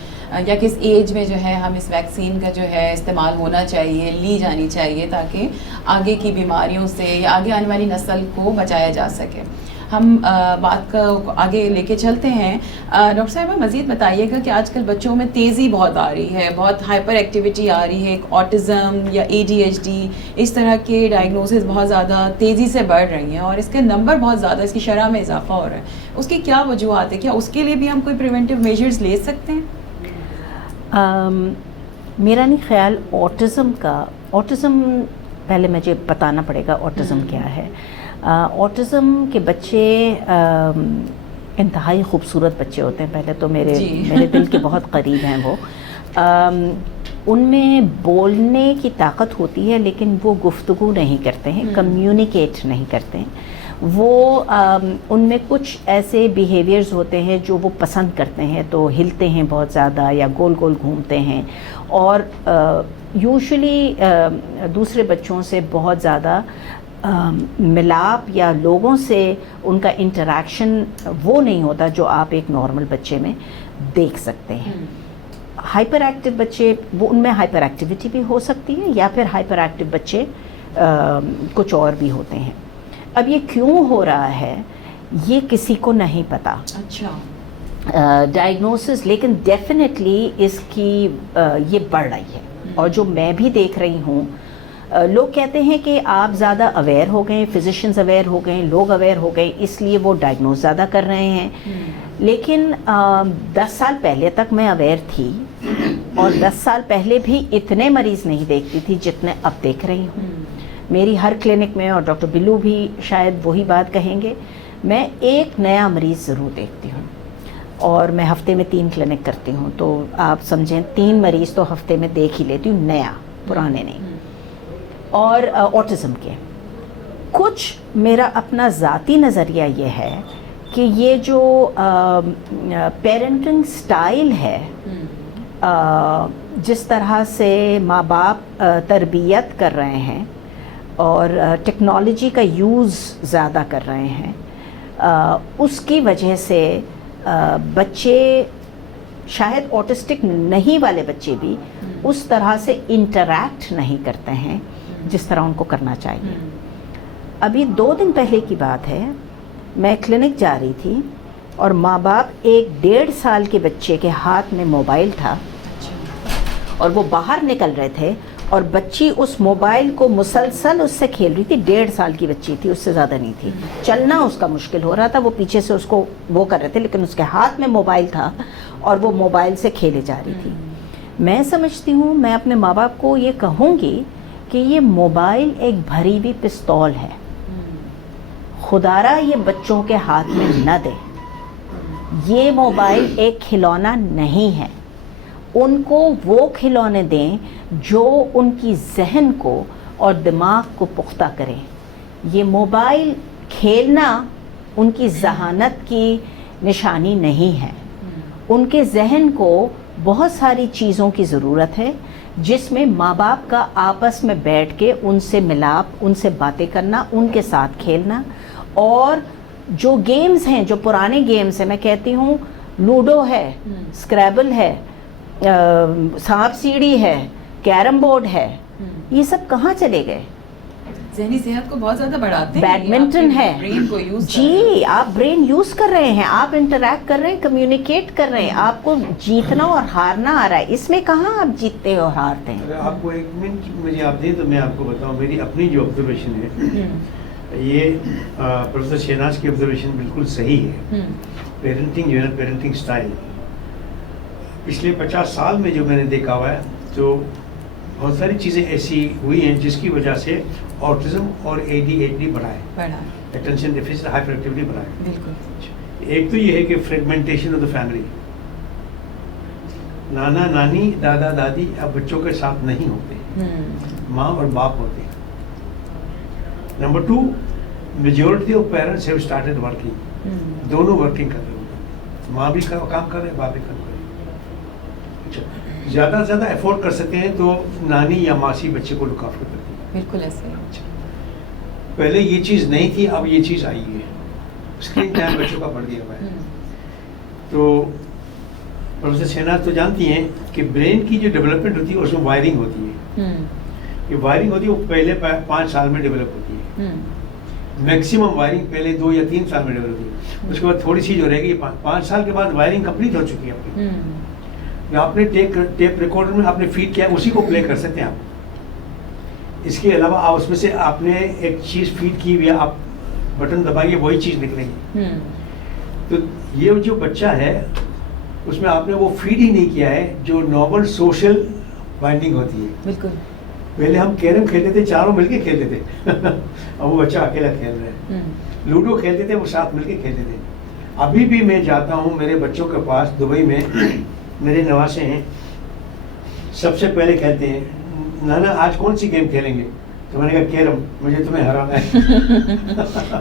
یا کس ایج میں جو ہے ہم اس ویکسین کا جو ہے استعمال ہونا چاہیے, لی جانی چاہیے, تاکہ آگے کی بیماریوں سے یا آگے آنے والی نسل کو بچایا جا سکے. ہم بات کا آگے لے کے چلتے ہیں. ڈاکٹر صاحبہ مزید بتائیے گا کہ آج کل بچوں میں تیزی بہت آ رہی ہے, بہت ہائپر ایکٹیویٹی آ رہی ہے, ایک آٹزم یا ADHD اس طرح کے ڈائگنوسز بہت زیادہ تیزی سے بڑھ رہی ہیں اور اس کے نمبر بہت زیادہ, اس کی شرح میں اضافہ ہو رہا ہے. اس کی کیا وجوہات ہے؟ کیا اس کے لیے بھی ہم کوئی پریونٹیو میجرز لے سکتے ہیں؟ میرا نہیں خیال آٹزم پہلے مجھے بتانا پڑے گا آٹزم کیا ہے. آٹزم کے بچے انتہائی خوبصورت بچے ہوتے ہیں. پہلے تو میرے دل کے بہت قریب ہیں وہ. ان میں بولنے کی طاقت ہوتی ہے لیکن وہ گفتگو نہیں کرتے ہیں, کمیونیکیٹ نہیں کرتے ہیں. وہ ان میں کچھ ایسے بیہیویئرز ہوتے ہیں جو وہ پسند کرتے ہیں, تو ہلتے ہیں بہت زیادہ یا گول گول گھومتے ہیں, اور یوزلی دوسرے بچوں سے بہت زیادہ ملاپ یا لوگوں سے ان کا انٹریکشن وہ نہیں ہوتا جو آپ ایک نارمل بچے میں دیکھ سکتے ہیں. ہائپر ایکٹیو بچے, وہ ان میں ہائپر ایکٹیویٹی بھی ہو سکتی ہے یا پھر ہائپر ایکٹیو بچے کچھ اور بھی ہوتے ہیں. اب یہ کیوں ہو رہا ہے یہ کسی کو نہیں پتا. اچھا. ڈائگنوسس لیکن ڈیفینیٹلی اس کی یہ بڑھ رہی ہے, اور جو میں بھی دیکھ رہی ہوں, لوگ کہتے ہیں کہ آپ زیادہ اویئر ہو گئے, فزیشینز اویئر ہو گئے, لوگ اویئر ہو گئے, اس لیے وہ ڈائگنوز زیادہ کر رہے ہیں. لیکن 10 سال پہلے تک میں اویئر تھی, اور 10 سال پہلے بھی اتنے مریض نہیں دیکھتی تھی جتنے اب دیکھ رہی ہوں. میری ہر کلینک میں, اور ڈاکٹر بلو بھی شاید وہی بات کہیں گے, میں ایک نیا مریض ضرور دیکھتی ہوں, اور میں ہفتے میں 3 کلینک کرتی ہوں, تو آپ سمجھیں 3 مریض تو ہفتے میں دیکھ ہی لیتی ہوں, نیا, پرانے نہیں. اور آٹزم کے کچھ میرا اپنا ذاتی نظریہ یہ ہے کہ یہ جو پیرنٹنگ سٹائل ہے, جس طرح سے ماں باپ تربیت کر رہے ہیں اور ٹیکنالوجی کا یوز زیادہ کر رہے ہیں, اس کی وجہ سے بچے, شاید آٹسٹک نہیں والے بچے بھی اس طرح سے انٹریکٹ نہیں کرتے ہیں جس طرح ان کو کرنا چاہیے. ابھی 2 دن پہلے کی بات ہے، میں کلینک جا رہی تھی اور ماں باپ ایک 1.5 سال کے بچے کے ہاتھ میں موبائل تھا اور وہ باہر نکل رہے تھے اور بچی اس موبائل کو مسلسل اس سے کھیل رہی تھی. 1.5 سال کی بچی تھی، اس سے زیادہ نہیں تھی. چلنا اس کا مشکل ہو رہا تھا، وہ پیچھے سے اس کو وہ کر رہے تھے، لیکن اس کے ہاتھ میں موبائل تھا اور وہ موبائل سے کھیلے جا رہی تھی. میں سمجھتی ہوں، میں اپنے ماں باپ کو یہ کہوں گی کہ یہ موبائل ایک بھری ہوئی پستول ہے، خدارا یہ بچوں کے ہاتھ میں نہ دے. یہ موبائل ایک کھلونا نہیں ہے. ان کو وہ کھلونے دیں جو ان کی ذہن کو اور دماغ کو پختہ کریں. یہ موبائل کھیلنا ان کی ذہانت کی نشانی نہیں ہے. ان کے ذہن کو بہت ساری چیزوں کی ضرورت ہے، جس میں ماں باپ کا آپس میں بیٹھ کے ان سے ملاپ، ان سے باتیں کرنا، ان کے ساتھ کھیلنا. اور جو گیمز ہیں، جو پرانے گیمز ہیں، میں کہتی ہوں لوڈو ہے، اسکریبل ہے، سانپ سیڑھی ہے، کیرم بورڈ ہے، یہ سب کہاں چلے گئے؟ ذہنی صحت کو بہت زیادہ بڑھاتے ہیں. بیڈمنٹن ہے، برین کو یوز جی آپ برین یوز کر رہے ہیں، آپ انٹریکٹ کر رہے ہیں، کمیونیکیٹ کر رہے ہیں، آپ کو جیتنا اور ہارنا آ رہا ہے. اس میں کہاں آپ جیتتے اور ہارتے ہیں؟ اگر آپ کو 1 منٹ مجھے آپ دیں تو میں آپ کو بتاؤں میری اپنی جو آبزرویشن ہے. یہ پروفیسر شہناز کی آبزرویشن بالکل صحیح ہے. پیرنٹنگ جو ہے نا، پیرنٹنگ اسٹائل پچھلے 50 سال میں جو میں نے دیکھا ہوا ہے، تو بہت ساری چیزیں ایسی ہوئی ہیں جس کی وجہ سے آٹزم اور ADHD بڑھا ہے، اٹینشن ڈیفیسٹ ہائپر ایکٹیویٹی بڑھا ہے. بالکل. ایک تو یہ ہے کہ فریگمنٹیشن آف دا فیملی. نانا نانی دادا دادی اب بچوں کے ساتھ نہیں ہوتے، ماں اور باپ ہوتے ہیں. Number 2، majority of parents have started working. دونوں ورکنگ کر رہے ہیں، ماں بھی کام کر رہے ہیں، باپ بھی کام کر رہے ہیں. زیادہ سے زیادہ افورڈ کر سکتے ہیں تو نانی یا ماسی بچے کو لک آفٹر کرتی ہے. بالکل ایسے. پہلے یہ چیز نہیں تھی، اب یہ چیز آئی ہے. اسکرین ٹائم بچوں کا بڑھ گیا ہوا ہے. تو پروفیسر شہناز تو جانتی ہیں کہ برین کی جو ڈیولپمنٹ ہوتی ہے اس میں وائرنگ ہوتی ہے. یہ وائرنگ ہوتی ہے وہ پہلے 5 سال میں ڈیولپ ہوتی ہے. میکسیمم وائرنگ پہلے 2 یا 3 سال میں ڈیولپ ہوتی ہے. اس کے بعد تھوڑی سی جو رہے گی 5 سال کے بعد وائرنگ کمپلیٹ ہو چکی ہے اپنی. آپ نے ٹیپ ریکارڈر میں آپ نے فیڈ کیا اسی کو پلے کر سکتے ہیں آپ. اس کے علاوہ آپ اس میں سے آپ نے ایک چیز فیڈ کی ہوئی ہے، آپ بٹن دبائیے وہی چیز نکلے گی. تو یہ جو بچہ ہے اس میں آپ نے وہ فیڈ ہی نہیں کیا ہے جو نارمل سوشل بائنڈنگ ہوتی ہے. بالکل. پہلے ہم کیرم کھیلتے تھے، چاروں مل کے کھیلتے تھے. اب وہ بچہ اکیلا کھیل رہے ہیں. لوڈو کھیلتے تھے، وہ ساتھ مل کے کھیلتے تھے. ابھی بھی میں جاتا ہوں میرے بچوں کے پاس دبئی میں، میرے نواسے ہیں، سب سے پہلے کہتے ہیں نانا آج کون سی گیم کھیلیں گے؟ تو میں نے کہا کیرم، مجھے تمہیں ہرانا ہے.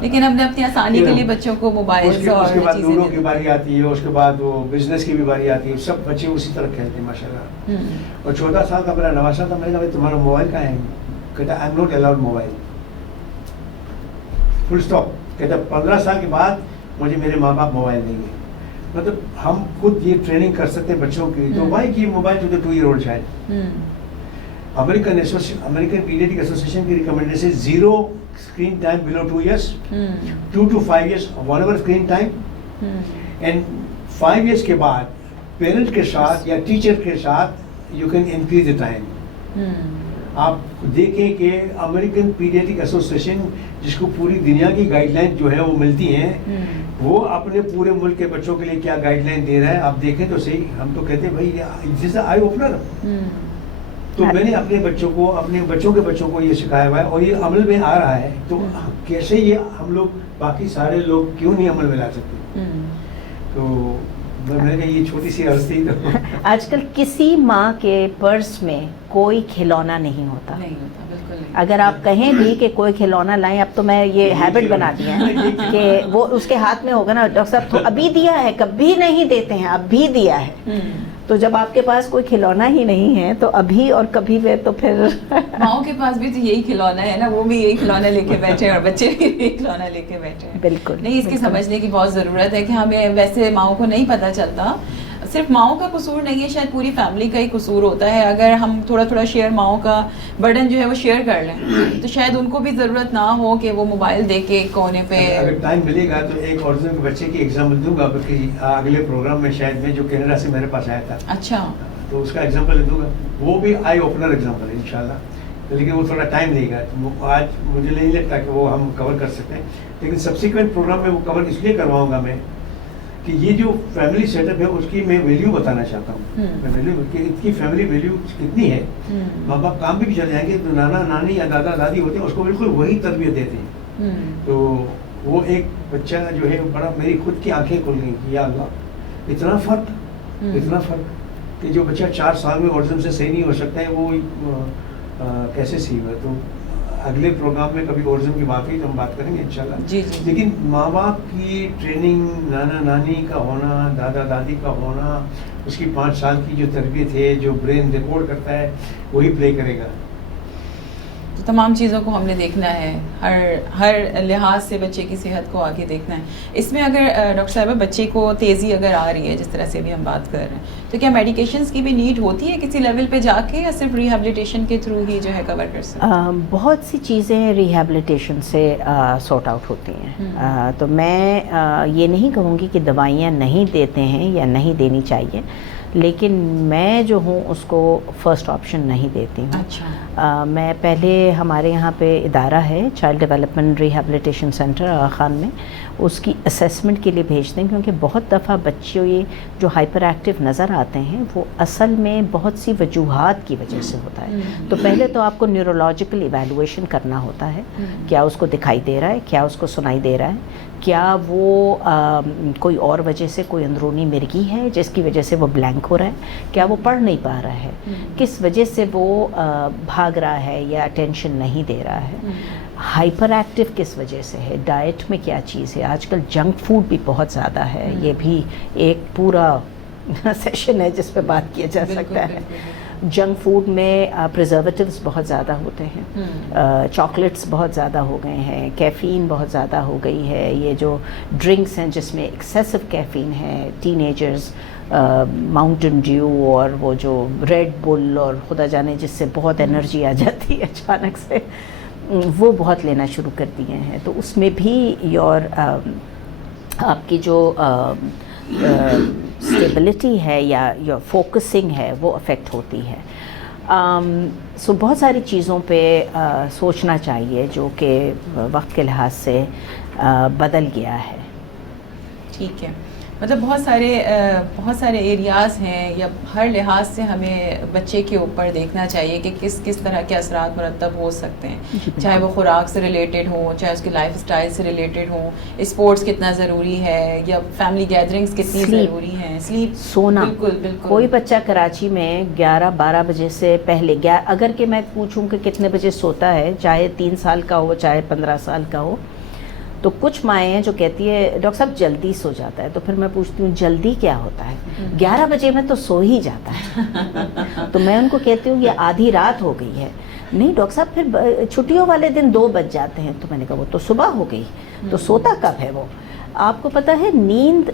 لیکن ہم نے اپنی آسانی کے لیے بچوں کو موبائل اس کے بعد لوڈو کی باری آتی ہے، اس کے بعد وہ بزنس کی بھی باری آتی ہے. سب بچے اسی طرح کھیلتے ہیں ماشاء اللہ. اور 14 سال کا میرا نواسا تھا، میں نے کہا تمہارا موبائل کہاں ہے؟ کہتا I am not allowed mobile, full stop. کہتا 15 سال کے بعد مجھے میرے ماں باپ موبائل دیں گے. مطلب ہم خود یہ ٹریننگ کر سکتے ہیں بچوں کی. تو وائی کی mobile to the 2-year-old child. American pediatric association کی recommendation 0 screen time below 2 years, 2 to 5 years 1 hour screen time. And 5 years کے بعد پیرنٹ کے ساتھ یا ٹیچر کے ساتھ you can increase the time. آپ دیکھیں کہ امریکن پیڈیاٹرک ایسوسیشن جس کو پوری دنیا کی گائیڈ لائن جو ہے وہ ملتی ہیں، وہ اپنے پورے ملک کے بچوں کے لیے کیا گائیڈ لائن دے رہا ہے آپ دیکھیں تو صحیح. ہم تو کہتے ہیں بھائی دس از آئی اوپنر. تو میں نے اپنے بچوں کو، اپنے بچوں کے بچوں کو یہ سکھایا ہوا ہے اور یہ عمل میں آ رہا ہے. تو کیسے یہ ہم لوگ باقی سارے لوگ کیوں نہیں عمل میں لا سکتے؟ تو میں نے یہ چھوٹی سی عرض تھی. آج کل کسی ماں کے پرس میں کوئی کھلونا نہیں ہوتا. اگر آپ کہیں بھی کہ کوئی کھلونا لائیں، اب تو میں یہ ہیبٹ بنا دیا ہے کہ وہ اس کے ہاتھ میں ہوگا نا ڈاکٹر صاحب تو ابھی دیا ہے، کبھی نہیں دیتے ہیں، اب بھی دیا ہے. تو جب آپ کے پاس کوئی کھلونا ہی نہیں ہے تو ابھی اور کبھی میں تو پھر ماؤں کے پاس بھی تو یہی کھلونا ہے نا، وہ بھی یہی کھلونا لے کے بیٹھے اور بچے بھی یہی کھلونا لے کے بیٹھے ہیں. بالکل نہیں، اس کی سمجھنے کی بہت ضرورت ہے کہ ہمیں ویسے ماؤں کو نہیں پتہ چلتا. صرف ماؤں کا قصور نہیں ہے, شاید پوری فیملی کا ہی قصور ہوتا ہے. اگر ہم تھوڑا تھوڑا شیئر ماؤں کا برڈن جو ہے وہ شیئر کر لیں تو شاید ان کو بھی ضرورت نہ ہو کہ وہ موبائل دیکھ کے کونے پہ. اگر ٹائم ملے گا تو ایک اور بچے کی ایگزامپل دوں گا, بلکہ اگلے پروگرام میں شاید میں, جو کینیڈا سے میرے پاس آیا تھا. اچھا, تو اس کا ایگزامپل دوں گا. وہ بھی آئی اوپنر ایگزامپل ہے انشاءاللہ, لیکن وہ تھوڑا ٹائم لے گا. آج مجھے نہیں لگتا کہ وہ ہم کور کر سکتے ہیں, لیکن سبسیکوینٹ پروگرام میں وہ کور اس لیے کرواؤں گا میں کہ یہ جو فیملی سیٹ اپ ہے اس کی میں ویلیو بتانا چاہتا ہوں. کہ اس کی فیملی ویلیو کتنی ہے. ماں باپ کام بھی چلے جائیں گے تو نانا نانی یا دادا دادی ہوتے ہیں, اس کو بالکل وہی تربیت دیتے ہیں. تو وہ ایک بچہ جو ہے بڑا, میری خود کی آنکھیں کھل گئی کہ یا اللہ اتنا فرق کہ جو بچہ 4 سال میں اوٹزم سے صحیح نہیں ہو سکتا ہے وہ کیسے صحیح ہوا. تو اگلے پروگرام میں کبھی اوٹزم کی بات ہوئی تو ہم بات کریں گے انشاءاللہ. جی. لیکن ماں باپ کی ٹریننگ, نانا نانی کا ہونا, دادا دادی کا ہونا, اس کی 5 سال کی جو تربیت ہے, جو برین ریکارڈ کرتا ہے وہی پلے کرے گا. تو تمام چیزوں کو ہم نے دیکھنا ہے, ہر لحاظ سے بچے کی صحت کو آگے دیکھنا ہے. اس میں اگر ڈاکٹر صاحبہ بچے کو تیزی اگر آ رہی ہے, جس طرح سے بھی ہم بات کر رہے ہیں, تو کیا میڈیکیشنز کی بھی نیڈ ہوتی ہے کسی لیول پہ جا کے, یا صرف ریہیبلیٹیشن کے تھرو ہی جو ہے کور کر سکتے ہیں؟ بہت سی چیزیں ریہیبلیٹیشن سے سارٹ آؤٹ ہوتی ہیں. تو میں یہ نہیں کہوں گی کہ دوائیاں نہیں دیتے ہیں یا نہیں دینی چاہیے, لیکن میں جو ہوں اس کو فرسٹ آپشن نہیں دیتی ہوں. اچھا. میں پہلے ہمارے یہاں پہ ادارہ ہے چائلڈ ڈیولپمنٹ ریہیبلیٹیشن سینٹر آغا خان میں, اس کی اسیسمنٹ کے لیے بھیجتے ہیں, کیونکہ بہت دفعہ بچے جو ہائپر ایکٹیو نظر آتے ہیں وہ اصل میں بہت سی وجوہات کی وجہ سے ہوتا ہے. تو پہلے تو آپ کو نیورولوجیکل ایویلویشن کرنا ہوتا ہے, کیا اس کو دکھائی دے رہا ہے, کیا اس کو سنائی دے رہا ہے, کیا وہ کوئی اور وجہ سے کوئی اندرونی مرگی ہے جس کی وجہ سے وہ بلینک ہو رہا ہے, کیا وہ پڑھ نہیں پا رہا ہے, کس وجہ سے وہ بھاگ رہا ہے یا اٹینشن نہیں دے رہا ہے, ہائپر ایکٹیو کس وجہ سے ہے, ڈائٹ میں کیا چیز ہے. آج کل جنک فوڈ بھی بہت زیادہ ہے, یہ بھی ایک پورا سیشن ہے جس پہ بات کیا جا سکتا ہے. جنک فوڈ میں پریزرویٹیوز بہت زیادہ ہوتے ہیں, چاکلیٹس بہت زیادہ ہو گئے ہیں, کیفین بہت زیادہ ہو گئی ہے, یہ جو ڈرنکس ہیں جس میں ایکسیسو کیفین ہے, ٹین ایجرز ماؤنٹن ڈیو اور وہ جو ریڈ بل اور خدا جانے جس سے بہت انرجی آ جاتی ہے اچانک سے, وہ بہت لینا شروع کر دیے ہیں. تو اس میں بھی آپ کی جو اسٹیبلٹی ہے یا فوکسنگ ہے وہ افیکٹ ہوتی ہے. سو بہت ساری چیزوں پہ سوچنا چاہیے جو کہ وقت کے لحاظ سے بدل گیا ہے. ٹھیک ہے, مطلب بہت سارے ایریاز ہیں, یا ہر لحاظ سے ہمیں بچے کے اوپر دیکھنا چاہیے کہ کس طرح کے اثرات مرتب ہو سکتے ہیں, چاہے وہ خوراک سے ریلیٹڈ ہوں, چاہے اس کے لائف اسٹائل سے ریلیٹڈ ہوں, اسپورٹس کتنا ضروری ہے, یا فیملی گیدرنگز کتنی ضروری ہیں, سلیپ, سونا. بالکل. کوئی بچہ کراچی میں 11-12 بجے سے پہلے, اگر کہ میں پوچھوں کہ کتنے بجے سوتا ہے, چاہے 3 سال کا ہو چاہے 15 سال کا ہو, تو کچھ مائیں ہیں جو کہتی ہے ڈاکٹر صاحب جلدی سو جاتا ہے. تو پھر میں پوچھتی ہوں جلدی کیا ہوتا ہے, 11 بجے میں تو سو ہی جاتا ہے. تو میں ان کو کہتی ہوں یہ آدھی رات ہو گئی ہے. نہیں ڈاکٹر صاحب پھر چھٹیوں والے دن 2 بج جاتے ہیں. تو میں نے کہا وہ تو صبح ہو گئی, تو سوتا کب ہے وہ؟ آپ کو پتہ ہے نیند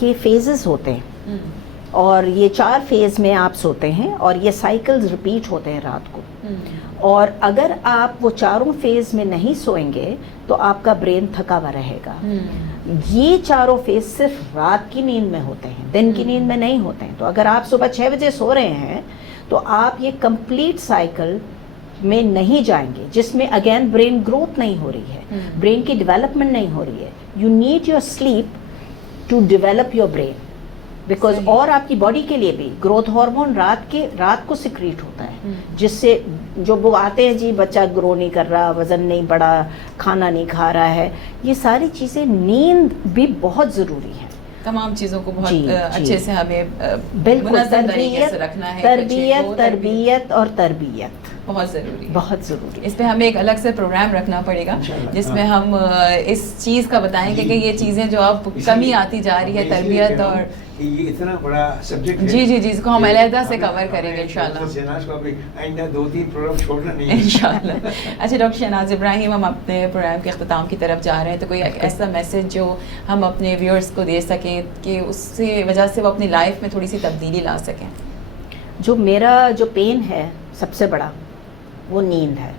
کے فیزز ہوتے ہیں, اور یہ 4 فیز میں آپ سوتے ہیں, اور یہ سائیکلز ریپیٹ ہوتے ہیں رات کو. اور اگر آپ وہ 4 فیز میں نہیں سوئیں گے تو آپ کا برین تھکا ہوا رہے گا. یہ 4 فیز صرف رات کی نیند میں ہوتے ہیں, دن کی نیند میں نہیں ہوتے ہیں. تو اگر آپ صبح 6 بجے سو رہے ہیں تو آپ یہ کمپلیٹ سائیکل میں نہیں جائیں گے, جس میں اگین برین گروتھ نہیں ہو رہی ہے, برین کی ڈیولپمنٹ نہیں ہو رہی ہے. You need your sleep to develop your brain, because اور آپ کی باڈی کے لیے بھی گروتھ ہارمون رات کو سیکریٹ ہوتا ہے, جس سے جو وہ آتے ہیں جی بچہ گرو نہیں کر رہا, وزن نہیں بڑھا, کھانا نہیں کھا رہا ہے, یہ ساری چیزیں, نیند بھی بہت ضروری ہے. تمام چیزوں کو بہت اچھے سے ہمیں بالکل منظم طریقے سے رکھنا ہے. تربیت اور تربیت. بہت ضروری ہے، بہت ضروری. اس پہ ہمیں ایک الگ سے پروگرام رکھنا پڑے گا جس میں ہم اس چیز کا بتائیں گے کہ یہ چیزیں جو اب کمی آتی جا رہی ہے تربیت اور یہ اتنا بڑا سبجیکٹ ہے. جی جی جی، اس کو ہم علیحدہ سے کور کریں گے انشاءاللہ. آئندہ 2-3 پروگرام چھوڑنا نہیں انشاءاللہ. اچھا ڈاکٹر شہناز ابراہیم، ہم اپنے پروگرام کے اختتام کی طرف جا رہے ہیں، تو کوئی ایک ایسا میسج جو ہم اپنے ویورز کو دے سکیں کہ اس سے وجہ سے وہ اپنی لائف میں تھوڑی سی تبدیلی لا سکیں؟ جو میرا جو پین ہے سب سے بڑا وہ نیند ہے.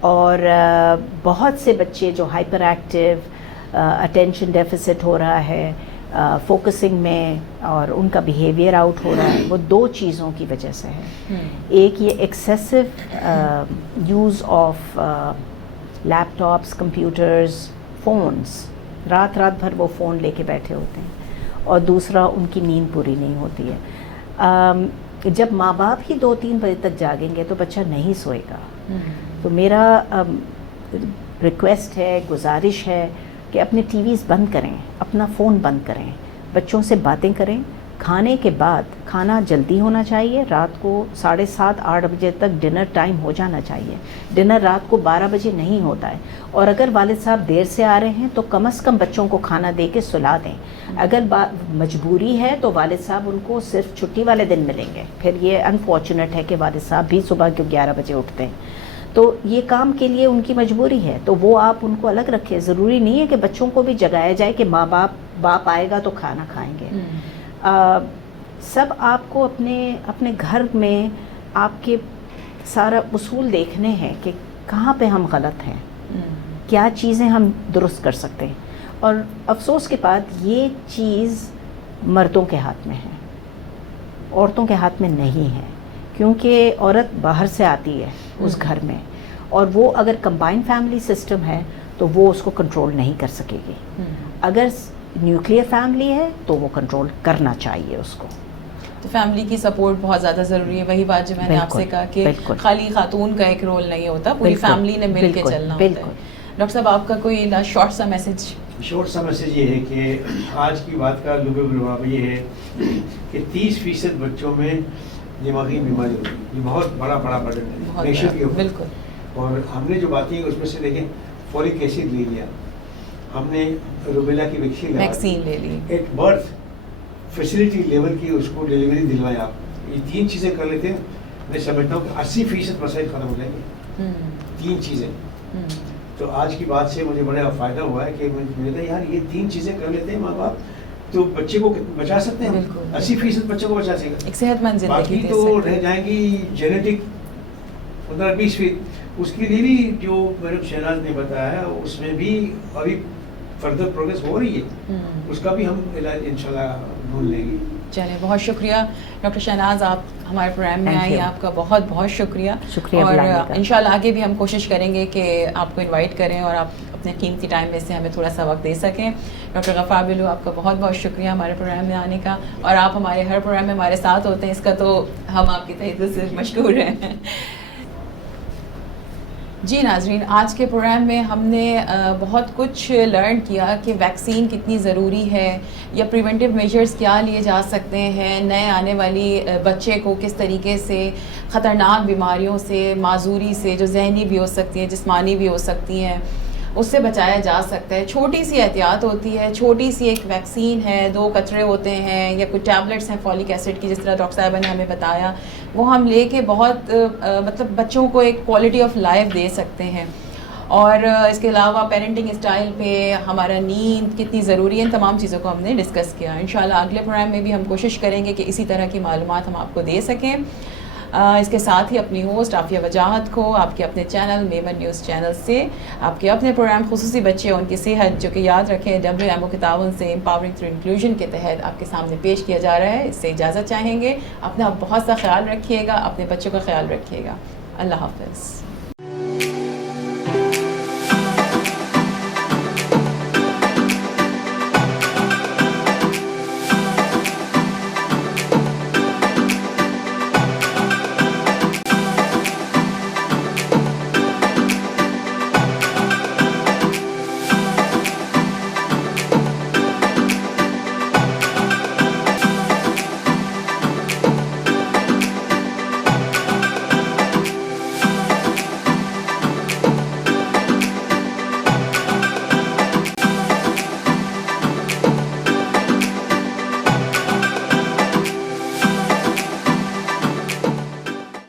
اور بہت سے بچے جو ہائپر ایکٹیو، اٹینشن ڈیفیسٹ ہو رہا ہے فوکسنگ میں، اور ان کا بیہیویئر آؤٹ ہو رہا ہے، وہ 2 چیزوں کی وجہ سے ہے. ایک یہ excessive use of laptops, computers, phones, رات بھر وہ فون لے کے بیٹھے ہوتے ہیں، اور دوسرا ان کی نیند پوری نہیں ہوتی ہے. جب ماں باپ ہی 2-3 بجے تک جاگیں گے تو بچہ نہیں سوئے گا. تو میرا ریکویسٹ ہے، گزارش ہے کہ اپنے ٹی ویز بند کریں، اپنا فون بند کریں، بچوں سے باتیں کریں. کھانے کے بعد کھانا جلدی ہونا چاہیے، رات کو 7:30-8 بجے تک ڈنر ٹائم ہو جانا چاہیے. ڈنر رات کو 12 بجے نہیں ہوتا ہے. اور اگر والد صاحب دیر سے آ رہے ہیں تو کم از کم بچوں کو کھانا دے کے سلا دیں. اگر مجبوری ہے تو والد صاحب ان کو صرف چھٹی والے دن ملیں گے. پھر یہ انفارچونیٹ ہے کہ والد صاحب بھی صبح کے 11 بجے اٹھتے ہیں، تو یہ کام کے لیے ان کی مجبوری ہے، تو وہ آپ ان کو الگ رکھیں. ضروری نہیں ہے کہ بچوں کو بھی جگایا جائے کہ باپ آئے گا تو کھانا کھائیں گے. سب آپ کو اپنے گھر میں آپ کے سارا اصول دیکھنے ہیں کہ کہاں پہ ہم غلط ہیں، کیا چیزیں ہم درست کر سکتے ہیں. اور افسوس کے بعد یہ چیز مردوں کے ہاتھ میں ہے، عورتوں کے ہاتھ میں نہیں ہے، کیونکہ عورت باہر سے آتی ہے اس گھر میں، اور وہ اگر کمبائن فیملی سسٹم ہے تو وہ اس کو کنٹرول نہیں کر سکے گی. اگر نیوکلیئر فیملی ہے تو وہ کنٹرول کرنا چاہیے اس کو. تو فیملی کی سپورٹ بہت زیادہ ضروری ہے. وہی بات جو میں نے آپ سے کہا کہ خالی خاتون کا ایک رول نہیں ہوتا، پوری فیملی نے مل کے چلنا ہوتا ہے. ڈاکٹر صاحب آپ کا کوئی شارٹ سا میسج؟ شارٹ سا میسج یہ ہے کہ آج کی بات کا لب لباب یہ ہے کہ 30% بچوں میں دماغی بیماری ہوتی ہے. یہ بہت بڑا برڈن ہے نیشن کے اوپر. بالکل. اور ہم نے جو باتیں اس میں سے دیکھیں، فولک ایسڈ لے لیا، ہم نے روبیلا کی ویکسین لے لی، ایک برتھ فیسلٹی لیول کی اس کو ڈیلیوری دلوایا. آپ یہ 3 چیزیں کر لیتے ہیں، میں سمجھتا ہوں کہ 80% مسائل ختم ہو جائیں گے. 3 چیزیں. تو آج کی بات سے مجھے بڑا فائدہ ہوا ہے کہ مجھے کہا یار یہ 3 چیزیں کر لیتے ہیں ماں باپ تو بچے کو بچا سکتے ہیں. 80% بچوں کو بچا سکے گا. ایک صحت مند زندگی. باقی تو رہ جائیں گی جینیٹک 15-20%. اس کے لیے بھی جو میڈم شہناز نے بتایا ہے اس میں بھی ابھی فردر پروگریس ہو رہی ہے، اس کا بھی ہم علاج انشاءاللہ ڈھونڈ لیں گے. چلیں، بہت شکریہ ڈاکٹر شہناز، آپ ہمارے پروگرام میں آئی، آپ کا بہت بہت شکریہ. اور انشاءاللہ آگے بھی ہم کوشش کریں گے کہ آپ کو انوائٹ کریں اور آپ اپنے قیمتی ٹائم میں سے ہمیں تھوڑا سا وقت دے سکیں. ڈاکٹر غفار بلو، آپ کا بہت بہت شکریہ ہمارے پروگرام میں آنے کا، اور آپ ہمارے ہر پروگرام میں ہمارے ساتھ ہوتے ہیں، اس کا تو ہم آپ کی تہہ دل سے مشکور ہیں. جی ناظرین، آج کے پروگرام میں ہم نے بہت کچھ لرن کیا کہ ویکسین کتنی ضروری ہے، یا پریونٹیو میجرز کیا لیے جا سکتے ہیں، نئے آنے والی بچے کو کس طریقے سے خطرناک بیماریوں سے، معذوری سے جو ذہنی بھی ہو سکتی ہیں، جسمانی بھی ہو سکتی ہیں، اس سے بچایا جا سکتا ہے. چھوٹی سی احتیاط ہوتی ہے، چھوٹی سی ایک ویکسین ہے، 2 قطرے ہوتے ہیں یا کچھ ٹیبلٹس ہیں فولک ایسڈ کی، جس طرح ڈاکٹر صاحبہ نے ہمیں بتایا، وہ ہم لے کے بہت مطلب بچوں کو ایک کوالٹی آف لائف دے سکتے ہیں. اور اس کے علاوہ پیرنٹنگ اسٹائل پہ ہمارا نیند کتنی ضروری ہے، ان تمام چیزوں کو ہم نے ڈسکس کیا. انشاءاللہ اگلے پروگرام میں بھی ہم کوشش کریں گے کہ اسی طرح کی معلومات ہم آپ کو دے سکیں. اس کے ساتھ ہی اپنی ہوسٹ عافیہ وجاہت کو آپ کے اپنے چینل میمن نیوز چینل سے آپ کے اپنے پروگرام خصوصی بچے اور ان کی صحت، جو کہ یاد رکھیں WMO کے تعاون سے امپاورنگ تھرو انکلوژن کے تحت آپ کے سامنے پیش کیا جا رہا ہے. اس سے اجازت چاہیں گے. اپنا بہت سا خیال رکھیے گا، اپنے بچوں کا خیال رکھیے گا. اللہ حافظ.